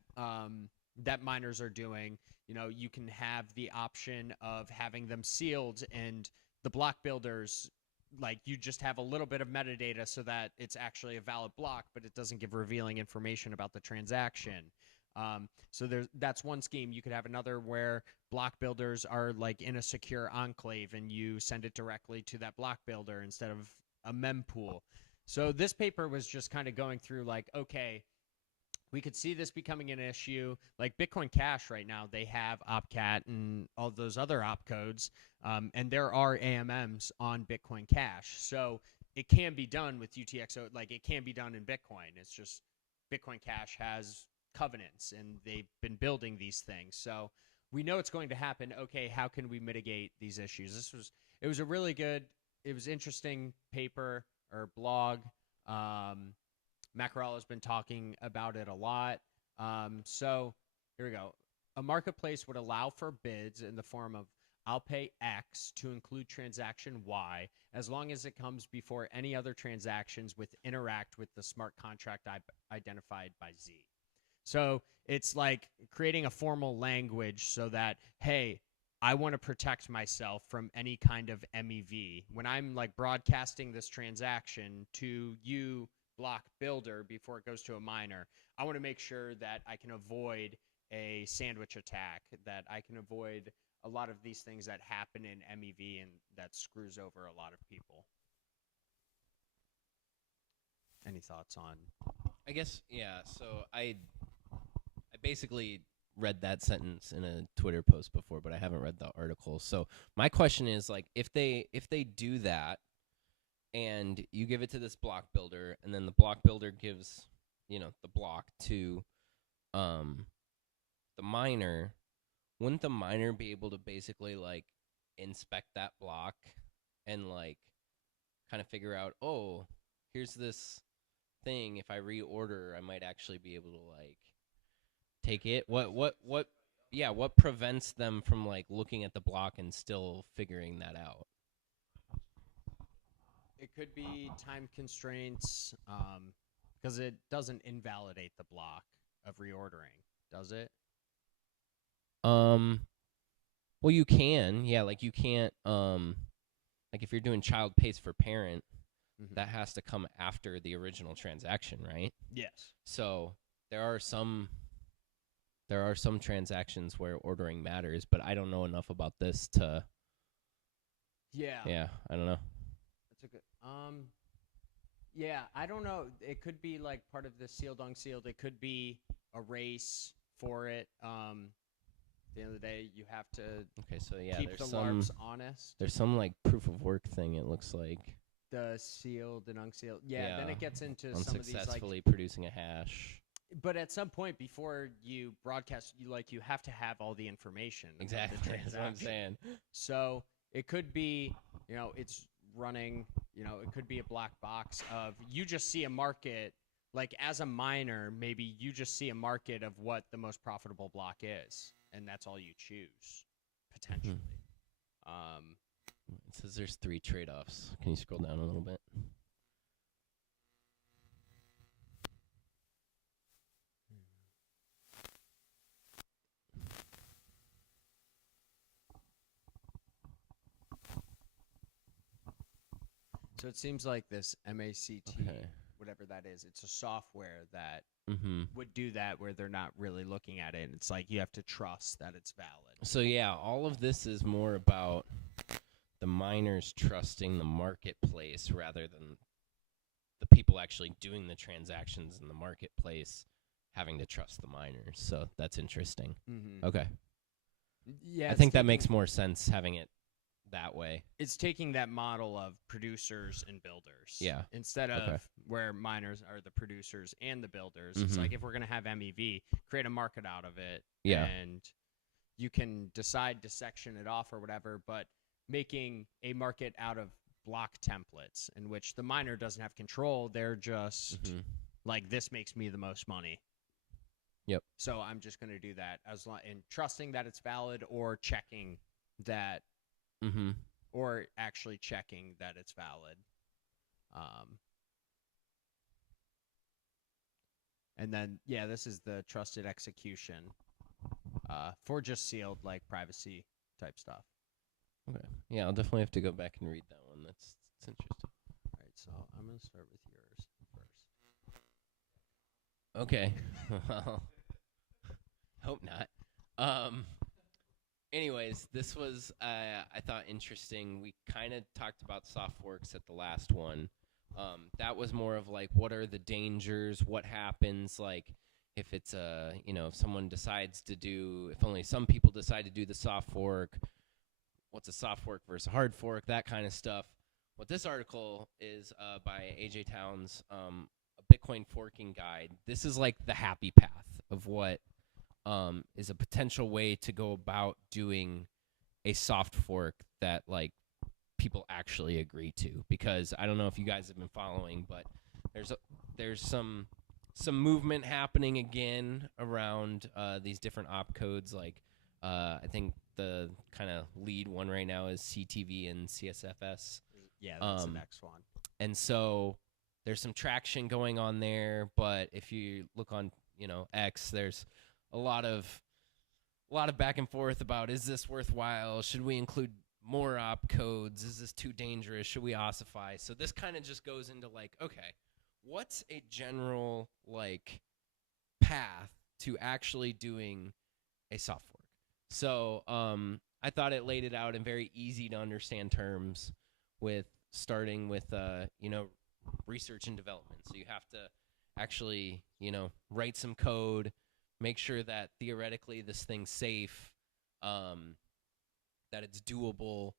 that miners are doing, you can have the option of having them sealed, and the block builders, like, you just have a little bit of metadata so that it's actually a valid block, but it doesn't give revealing information about the transaction. So that's one scheme. You could have another where block builders are like in a secure enclave and you send it directly to that block builder instead of a mempool. So this paper was just kind of going through like, okay, we could see this becoming an issue. Like Bitcoin Cash right now, they have OpCat and all those other opcodes, and there are AMMs on Bitcoin Cash. So it can be done with UTXO. Like, it can be done in Bitcoin. It's just Bitcoin Cash has covenants, and they've been building these things. So we know it's going to happen. Okay, how can we mitigate these issues? It was a really good, it was interesting paper or blog. Macarella has been talking about it a lot. So here we go. A marketplace would allow for bids in the form of I'll pay X to include transaction Y as long as it comes before any other transactions with interact with the smart contract identified by Z. So it's like creating a formal language so that, hey, I want to protect myself from any kind of MEV. When I'm like broadcasting this transaction to you, block builder, before it goes to a miner, I want to make sure that I can avoid a sandwich attack, that I can avoid a lot of these things that happen in MEV and that screws over a lot of people. Any thoughts on? I guess, yeah. So I basically read that sentence in a Twitter post before, but I haven't read the article. So my question is, like, if they do that and you give it to this block builder, and then the block builder gives, the block to the miner, wouldn't the miner be able to basically like inspect that block and like kind of figure out, oh, here's this thing. If I reorder, I might actually be able to like take it. What? Yeah, what prevents them from like looking at the block and still figuring that out? It could be time constraints, because it doesn't invalidate the block of reordering, does it? Um, well, you can, yeah, like you can't, like if you're doing child pays for parent, that has to come after the original transaction, right? Yes. So there are some transactions where ordering matters, but I don't know enough about this to. Yeah, I don't know. That's a good. Yeah, I don't know. It could be like part of the sealed unsealed. It could be a race for it. At the end of the day, you have to Okay, so yeah, keep the there's LARPs honest. there's some like proof of work thing. It looks like The sealed and unsealed. Yeah, then it gets into some of these like. unsuccessfully producing a hash. But at some point before you broadcast, you have to have all the information. about the Exactly, that's what I'm transaction. saying. So it could be, it's running, it could be a black box of you just see a market, like as a miner, maybe you just see a market of what the most profitable block is, and that's all you choose, potentially. It says there's 3 trade-offs. Can you scroll down a little bit? So it seems like this MACT, Okay. whatever that is, it's a software that Mm-hmm. would do that where they're not really looking at it. It's like you have to trust that it's valid. So yeah, all of this is more about the miners trusting the marketplace rather than the people actually doing the transactions in the marketplace having to trust the miners. So that's interesting. Mm-hmm. Okay. Yeah, I think that makes more sense having it that way. It's taking that model of producers and builders. Yeah. Instead of where miners are the producers and the builders. It's like if we're going to have MEV, create a market out of it. Yeah. And you can decide to section it off or whatever, but making a market out of block templates in which the miner doesn't have control. They're just like, this makes me the most money. Yep. So I'm just going to do that and trusting that it's valid or checking that. Or actually checking that it's valid. And then, yeah, this is the trusted execution for just sealed, like, privacy type stuff. Okay. Yeah, I'll definitely have to go back and read that one. That's interesting. All right, so I'm going to start with yours first. Okay. Well, hope not. Anyways, this was, I thought, interesting. We kind of talked about soft forks at the last one. That was more of like, what are the dangers? What happens? Like, if it's if someone decides to do, if only some people decide to do the soft fork, what's a soft fork versus a hard fork? That kind of stuff. What this article is by AJ Towns, a Bitcoin forking guide. This is like the happy path of what is a potential way to go about doing a soft fork that like people actually agree to. Because I don't know if you guys have been following, but there's some movement happening again around these different opcodes. Like I think the kind of lead one right now is CTV and CSFS. Yeah, that's the next one. And so there's some traction going on there, but if you look on X, there's a lot of back and forth about, is this worthwhile? Should we include more opcodes? Is this too dangerous? Should we ossify? So this kind of just goes into like, okay, what's a general like path to actually doing a soft fork? So I thought it laid it out in very easy to understand terms, with starting with research and development. So you have to actually write some code, make sure that theoretically this thing's safe, that it's doable,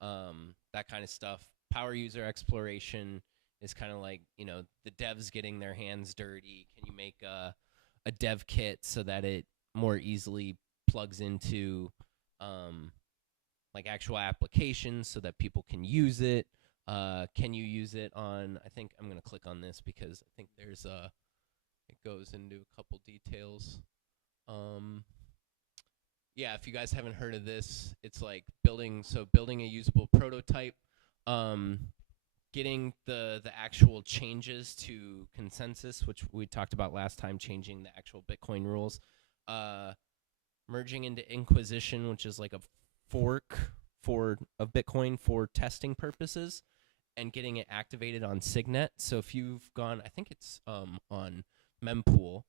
that kind of stuff. Power user exploration is kind of like, the devs getting their hands dirty. Can you make a dev kit so that it more easily plugs into like actual applications so that people can use it. Can you use it on? I think I'm gonna click on this because I think there's it goes into a couple details. Yeah, if you guys haven't heard of this, it's like building a usable prototype, getting the actual changes to consensus, which we talked about last time, changing the actual Bitcoin rules, merging into Inquisition, which is like a fork of Bitcoin for testing purposes, and getting it activated on Signet. So if you've gone, I think it's on mempool,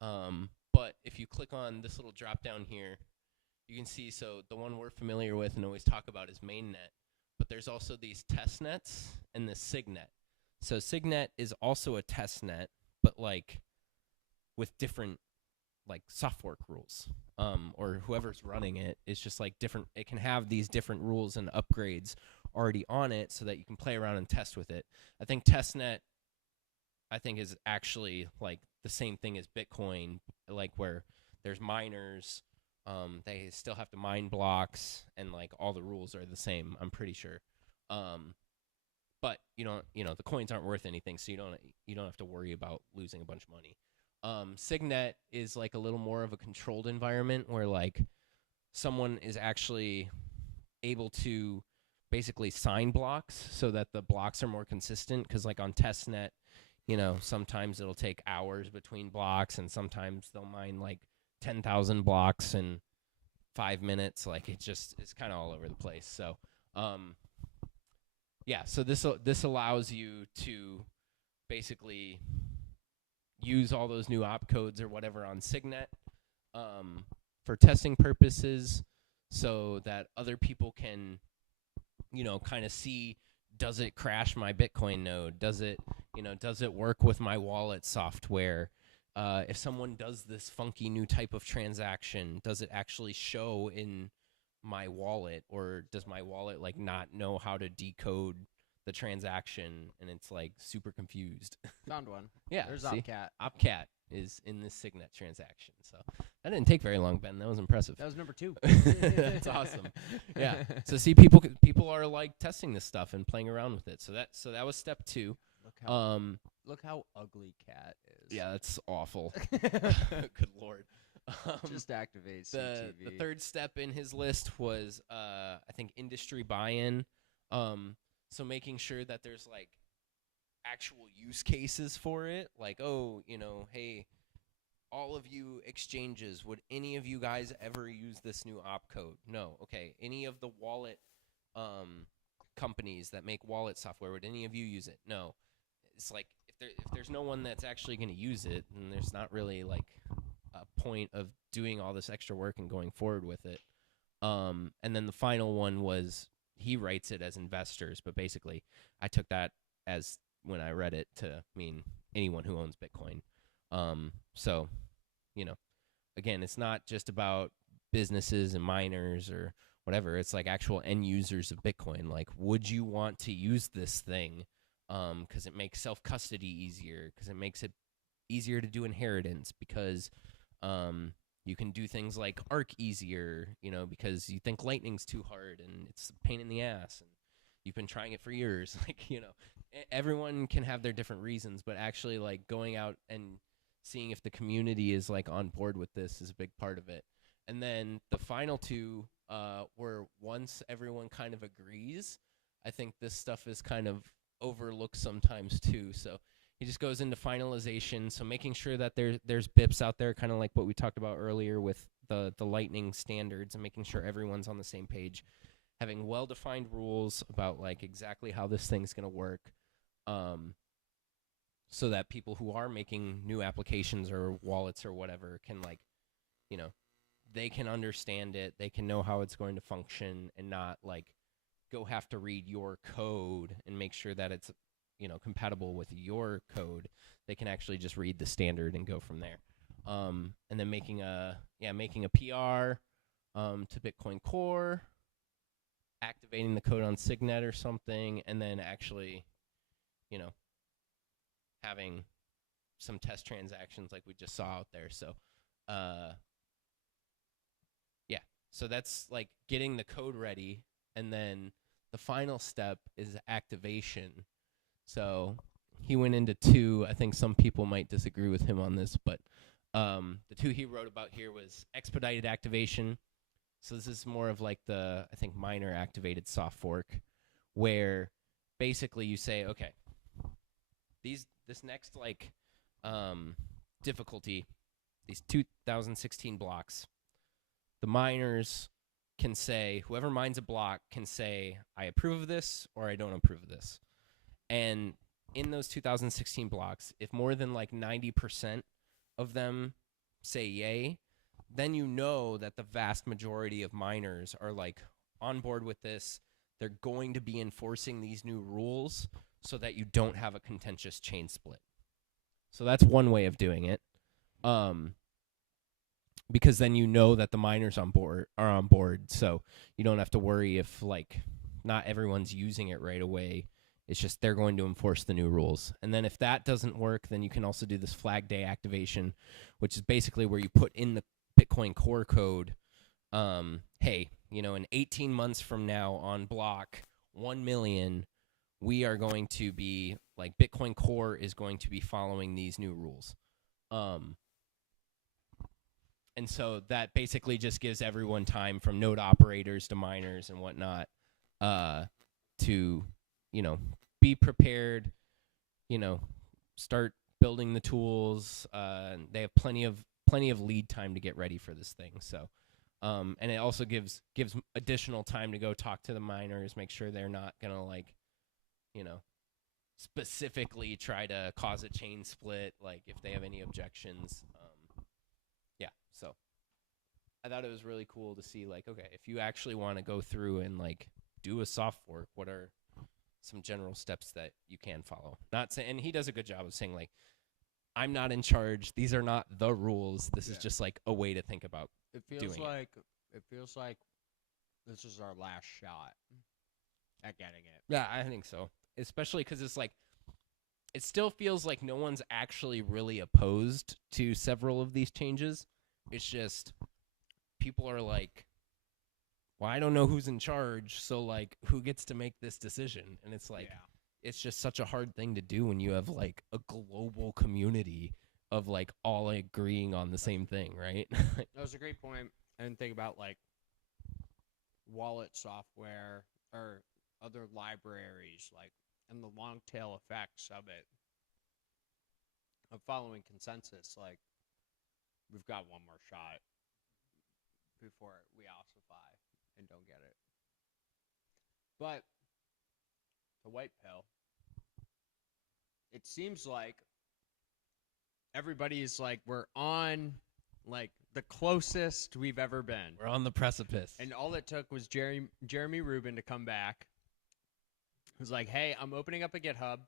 but if you click on this little drop down here, you can see, so the one we're familiar with and always talk about is mainnet, but there's also these test nets and the Signet. So Signet is also a test net, but like with different like soft fork rules, or whoever's running it is just like different. It can have these different rules and upgrades already on it so that you can play around and test with it. I think testnet, is actually like the same thing as Bitcoin, like where there's miners, they still have to mine blocks, and like all the rules are the same, I'm pretty sure. But the coins aren't worth anything, so you don't have to worry about losing a bunch of money. Signet is like a little more of a controlled environment where like someone is actually able to basically sign blocks so that the blocks are more consistent, because like on testnet, sometimes it'll take hours between blocks, and sometimes they'll mine like 10,000 blocks in 5 minutes. Like it's kind of all over the place. So yeah, so this allows you to basically use all those new opcodes or whatever on Signet for testing purposes, so that other people can, kind of see, does it crash my Bitcoin node? Does it work with my wallet software? If someone does this funky new type of transaction, does it actually show in my wallet, or does my wallet like not know how to decode the transaction, and it's like super confused? Found one. Yeah, There's see? Opcat. Opcat is in this Signet transaction. So that didn't take very long, Ben. That was impressive. That was number 2. That's awesome. Yeah. So see, people are like testing this stuff and playing around with it. So that was step 2. Look how ugly Cat is. Yeah, that's awful. Good Lord. Just activate the CTV. The third step in his list was I think industry buy-in. So making sure that there's like actual use cases for it, like, hey, all of you exchanges, would any of you guys ever use this new opcode? No. Okay. Any of the wallet companies that make wallet software, would any of you use it? No. It's like if there's no one that's actually going to use it, then there's not really like a point of doing all this extra work and going forward with it. And then the final one was, he writes it as investors, but basically I took that as, when I read it, to mean anyone who owns Bitcoin. So, again, it's not just about businesses and miners or whatever. It's like actual end users of Bitcoin. Like, would you want to use this thing? Because it makes self-custody easier, because it makes it easier to do inheritance, because you can do things like Arc easier, because you think Lightning's too hard and it's a pain in the ass, and you've been trying it for years. Like, everyone can have their different reasons, but actually like going out and seeing if the community is like on board with this is a big part of it. And then the final 2 were, once everyone kind of agrees, I think this stuff is kind of overlooked sometimes too. So he just goes into finalization, so making sure that there's BIPs out there, kind of like what we talked about earlier with the Lightning standards, and making sure everyone's on the same page, having well-defined rules about like exactly how this thing's going to work, so that people who are making new applications or wallets or whatever can like, they can understand it, they can know how it's going to function, and not like go have to read your code and make sure that it's compatible with your code. They can actually just read the standard and go from there. And then making a PR to Bitcoin Core, activating the code on Signet or something, and then actually, having some test transactions like we just saw out there. So, yeah. So that's like getting the code ready, and then the final step is activation. So he went into 2. I think some people might disagree with him on this, but the 2 he wrote about here was expedited activation. So this is more of like the, I think, minor activated soft fork, where basically you say, okay, this next like difficulty, these 2016 blocks, the miners can say, whoever mines a block can say, I approve of this or I don't approve of this. And in those 2016 blocks, if more than like 90% of them say yay, then you know that the vast majority of miners are like on board with this. They're going to be enforcing these new rules so that you don't have a contentious chain split. So that's one way of doing it. Because then you know that the miners are on board, so you don't have to worry if like not everyone's using it right away. It's just they're going to enforce the new rules. And then if that doesn't work, then you can also do this flag day activation, which is basically where you put in the Bitcoin core code, hey, in 18 months from now on block 1 million, we are going to be like Bitcoin core is going to be following these new rules. And so that basically just gives everyone time, from node operators to miners and whatnot, to, be prepared, start building the tools. They have plenty of lead time to get ready for this thing. So, and it also gives additional time to go talk to the miners, make sure they're not gonna specifically try to cause a chain split, like if they have any objections. Yeah, so I thought it was really cool to see, like, okay, if you actually want to go through and like do a soft fork, what are some general steps that you can follow? Not saying, and he does a good job of saying, like, I'm not in charge. These are not the rules. This is just like a way to think about it feels like this is our last shot at getting it. Yeah, I think so. Especially because it's like, it still feels like no one's actually really opposed to several of these changes. It's just people are like, well, I don't know who's in charge, so like who gets to make this decision? And it's like, it's just such a hard thing to do when you have like a global community of like all agreeing on the same thing, right? That was a great point. I didn't think about like wallet software or other libraries, like, and the long tail effects of it, of following consensus. Like, we've got one more shot before we ossify and don't get it. But the white pill, it seems like everybody's like, we're on like the closest we've ever been. We're on the precipice. And all it took was Jeremy Rubin to come back. He was like, hey, I'm opening up a GitHub.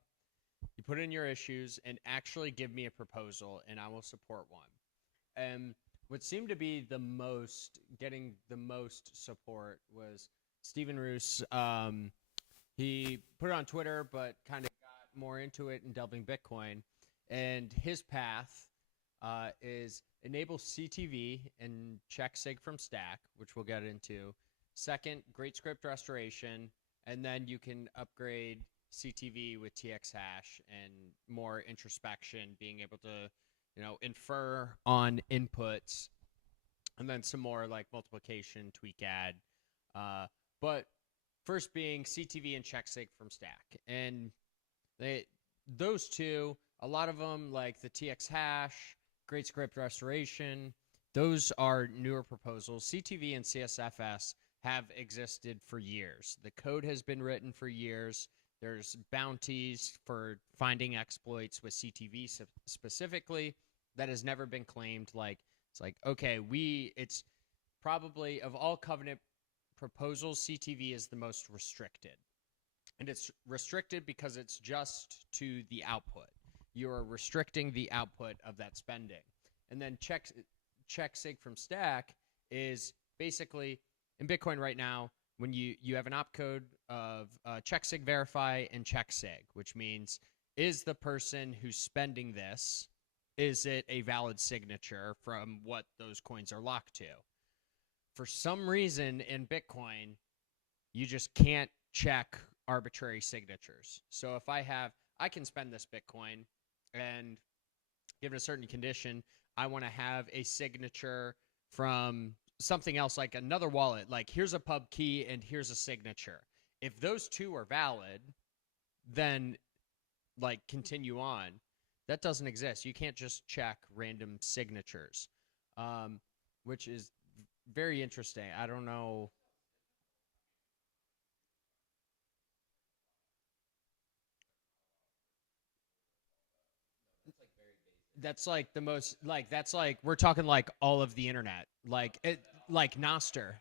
You put in your issues and actually give me a proposal, and I will support one. And what seemed to be getting the most support was Stephen Roos. He put it on Twitter, but kind of got more into it and delving Bitcoin. And his path is enable CTV and check sig from stack, which we'll get into. Second, great script restoration. And then you can upgrade CTV with TX hash and more introspection, being able to, infer on inputs, and then some more like multiplication, tweak add. But first being CTV and check sig from stack. And those two, a lot of them, like the TX hash, great script restoration, those are newer proposals. CTV and CSFS have existed for years. The code has been written for years. There's bounties for finding exploits with CTV specifically that has never been claimed. Like, it's like, okay, it's probably, of all Covenant proposals, CTV is the most restricted. And it's restricted because it's just to the output. You are restricting the output of that spending. And then check sig from stack is basically, in Bitcoin right now, when you have an opcode of check sig verify and check sig, which means, is the person who's spending this is it a valid signature from what those coins are locked to? For some reason in Bitcoin, you just can't check arbitrary signatures. So if I can spend this Bitcoin, and given a certain condition, I want to have a signature from something else, like another wallet. Like, here's a pub key and here's a signature. If those two are valid, then like continue on. That doesn't exist. You can't just check random signatures, which is very interesting. I don't know. That's like the most, like, that's like, we're talking like all of the internet, like it, like Noster.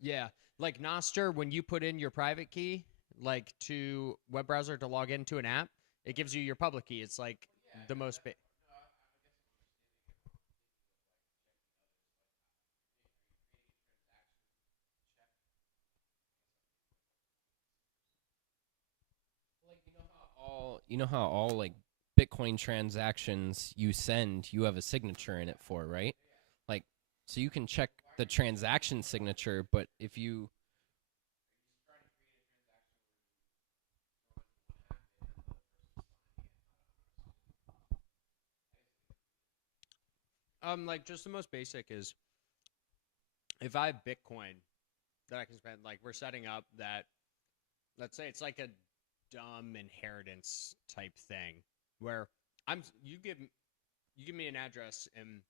Yeah, like Noster, when you put in your private key, like to web browser to log into an app, it gives you your public key. It's like the most Like you know how all like Bitcoin transactions you send, you have a signature in it for, right? Like, so you can check the transaction signature, but if you like, just the most basic is, if I have Bitcoin that I can spend, like, we're setting up that, let's say it's like a dumb inheritance type thing where I'm you give me an address and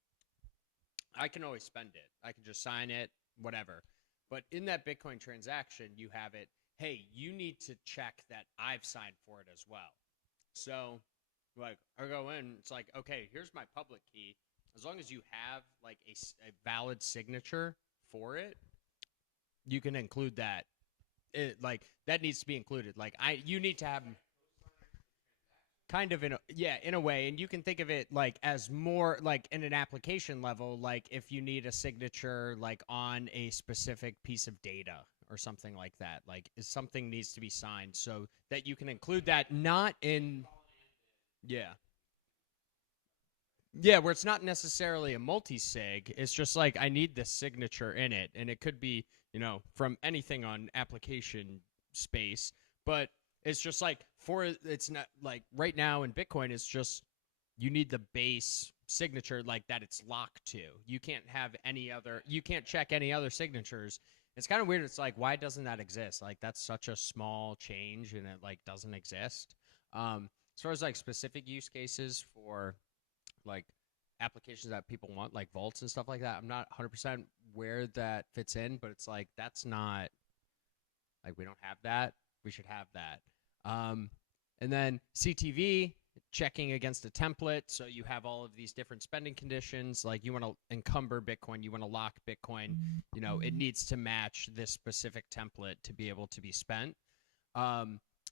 I can always spend it. I can just sign it, whatever. But in that Bitcoin transaction, you have it, hey, you need to check that I've signed for it as well. So, like, I go in, it's like, okay, here's my public key. As long as you have like a valid signature for it, you can include that. Like, that needs to be included. Like, you need to have kind of, in a way, and you can think of it like as more like in an application level, like if you need a signature like on a specific piece of data or something like that, like if something needs to be signed, so that you can include that, not in, yeah, yeah, where it's not necessarily a multi-sig. It's just like, I need this signature in it, and it could be, from anything on application space, but it's just like, it's not like right now in Bitcoin, it's just, you need the base signature, like that it's locked to. You can't have any other, you can't check any other signatures. It's kind of weird. It's like, why doesn't that exist? Like, that's such a small change, and it like doesn't exist. As far as like specific use cases for like applications that people want, like vaults and stuff like that, I'm not 100% where that fits in, but it's like, that's not, like, we don't have that. We should have that. And then CTV, checking against a template. So you have all of these different spending conditions. Like, you want to encumber Bitcoin, you want to lock Bitcoin. It needs to match this specific template to be able to be spent.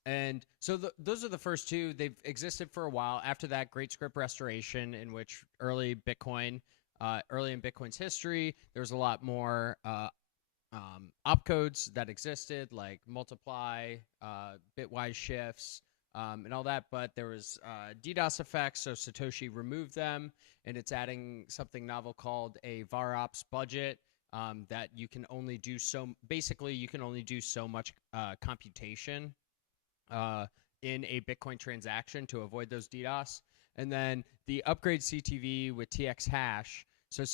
And so those are the first two. They've existed for a while. After that, Great Script Restoration, in which early in Bitcoin's history, there was a lot more opcodes that existed, like multiply, bitwise shifts, and all that. But there was DDoS effects, so Satoshi removed them, and it's adding something novel called a VAROPS budget. That you can only do so. Basically, you can only do so much computation uh, in a Bitcoin transaction to avoid those DDoS. And then the upgrade CTV with TX hash. So,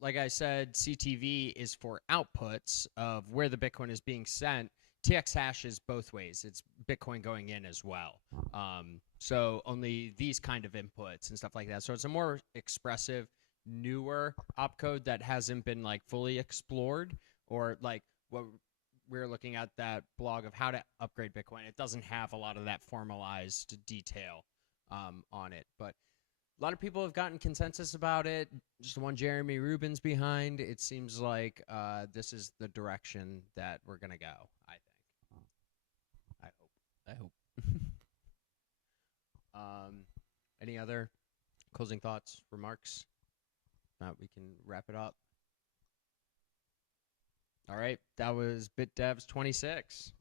like I said, CTV is for outputs of where the Bitcoin is being sent. TX hash is both ways. It's Bitcoin going in as well. So only these kind of inputs and stuff like that. So it's a more expressive, newer opcode that hasn't been like fully explored, or like what we're looking at, that blog of how to upgrade Bitcoin. It doesn't have a lot of that formalized detail on it, but a lot of people have gotten consensus about it. Just the one Jeremy Rubin's behind. It seems like this is the direction that we're gonna go. I think. I hope. Um, any other closing thoughts, remarks? We can wrap it up. All right, that was BitDevs 26.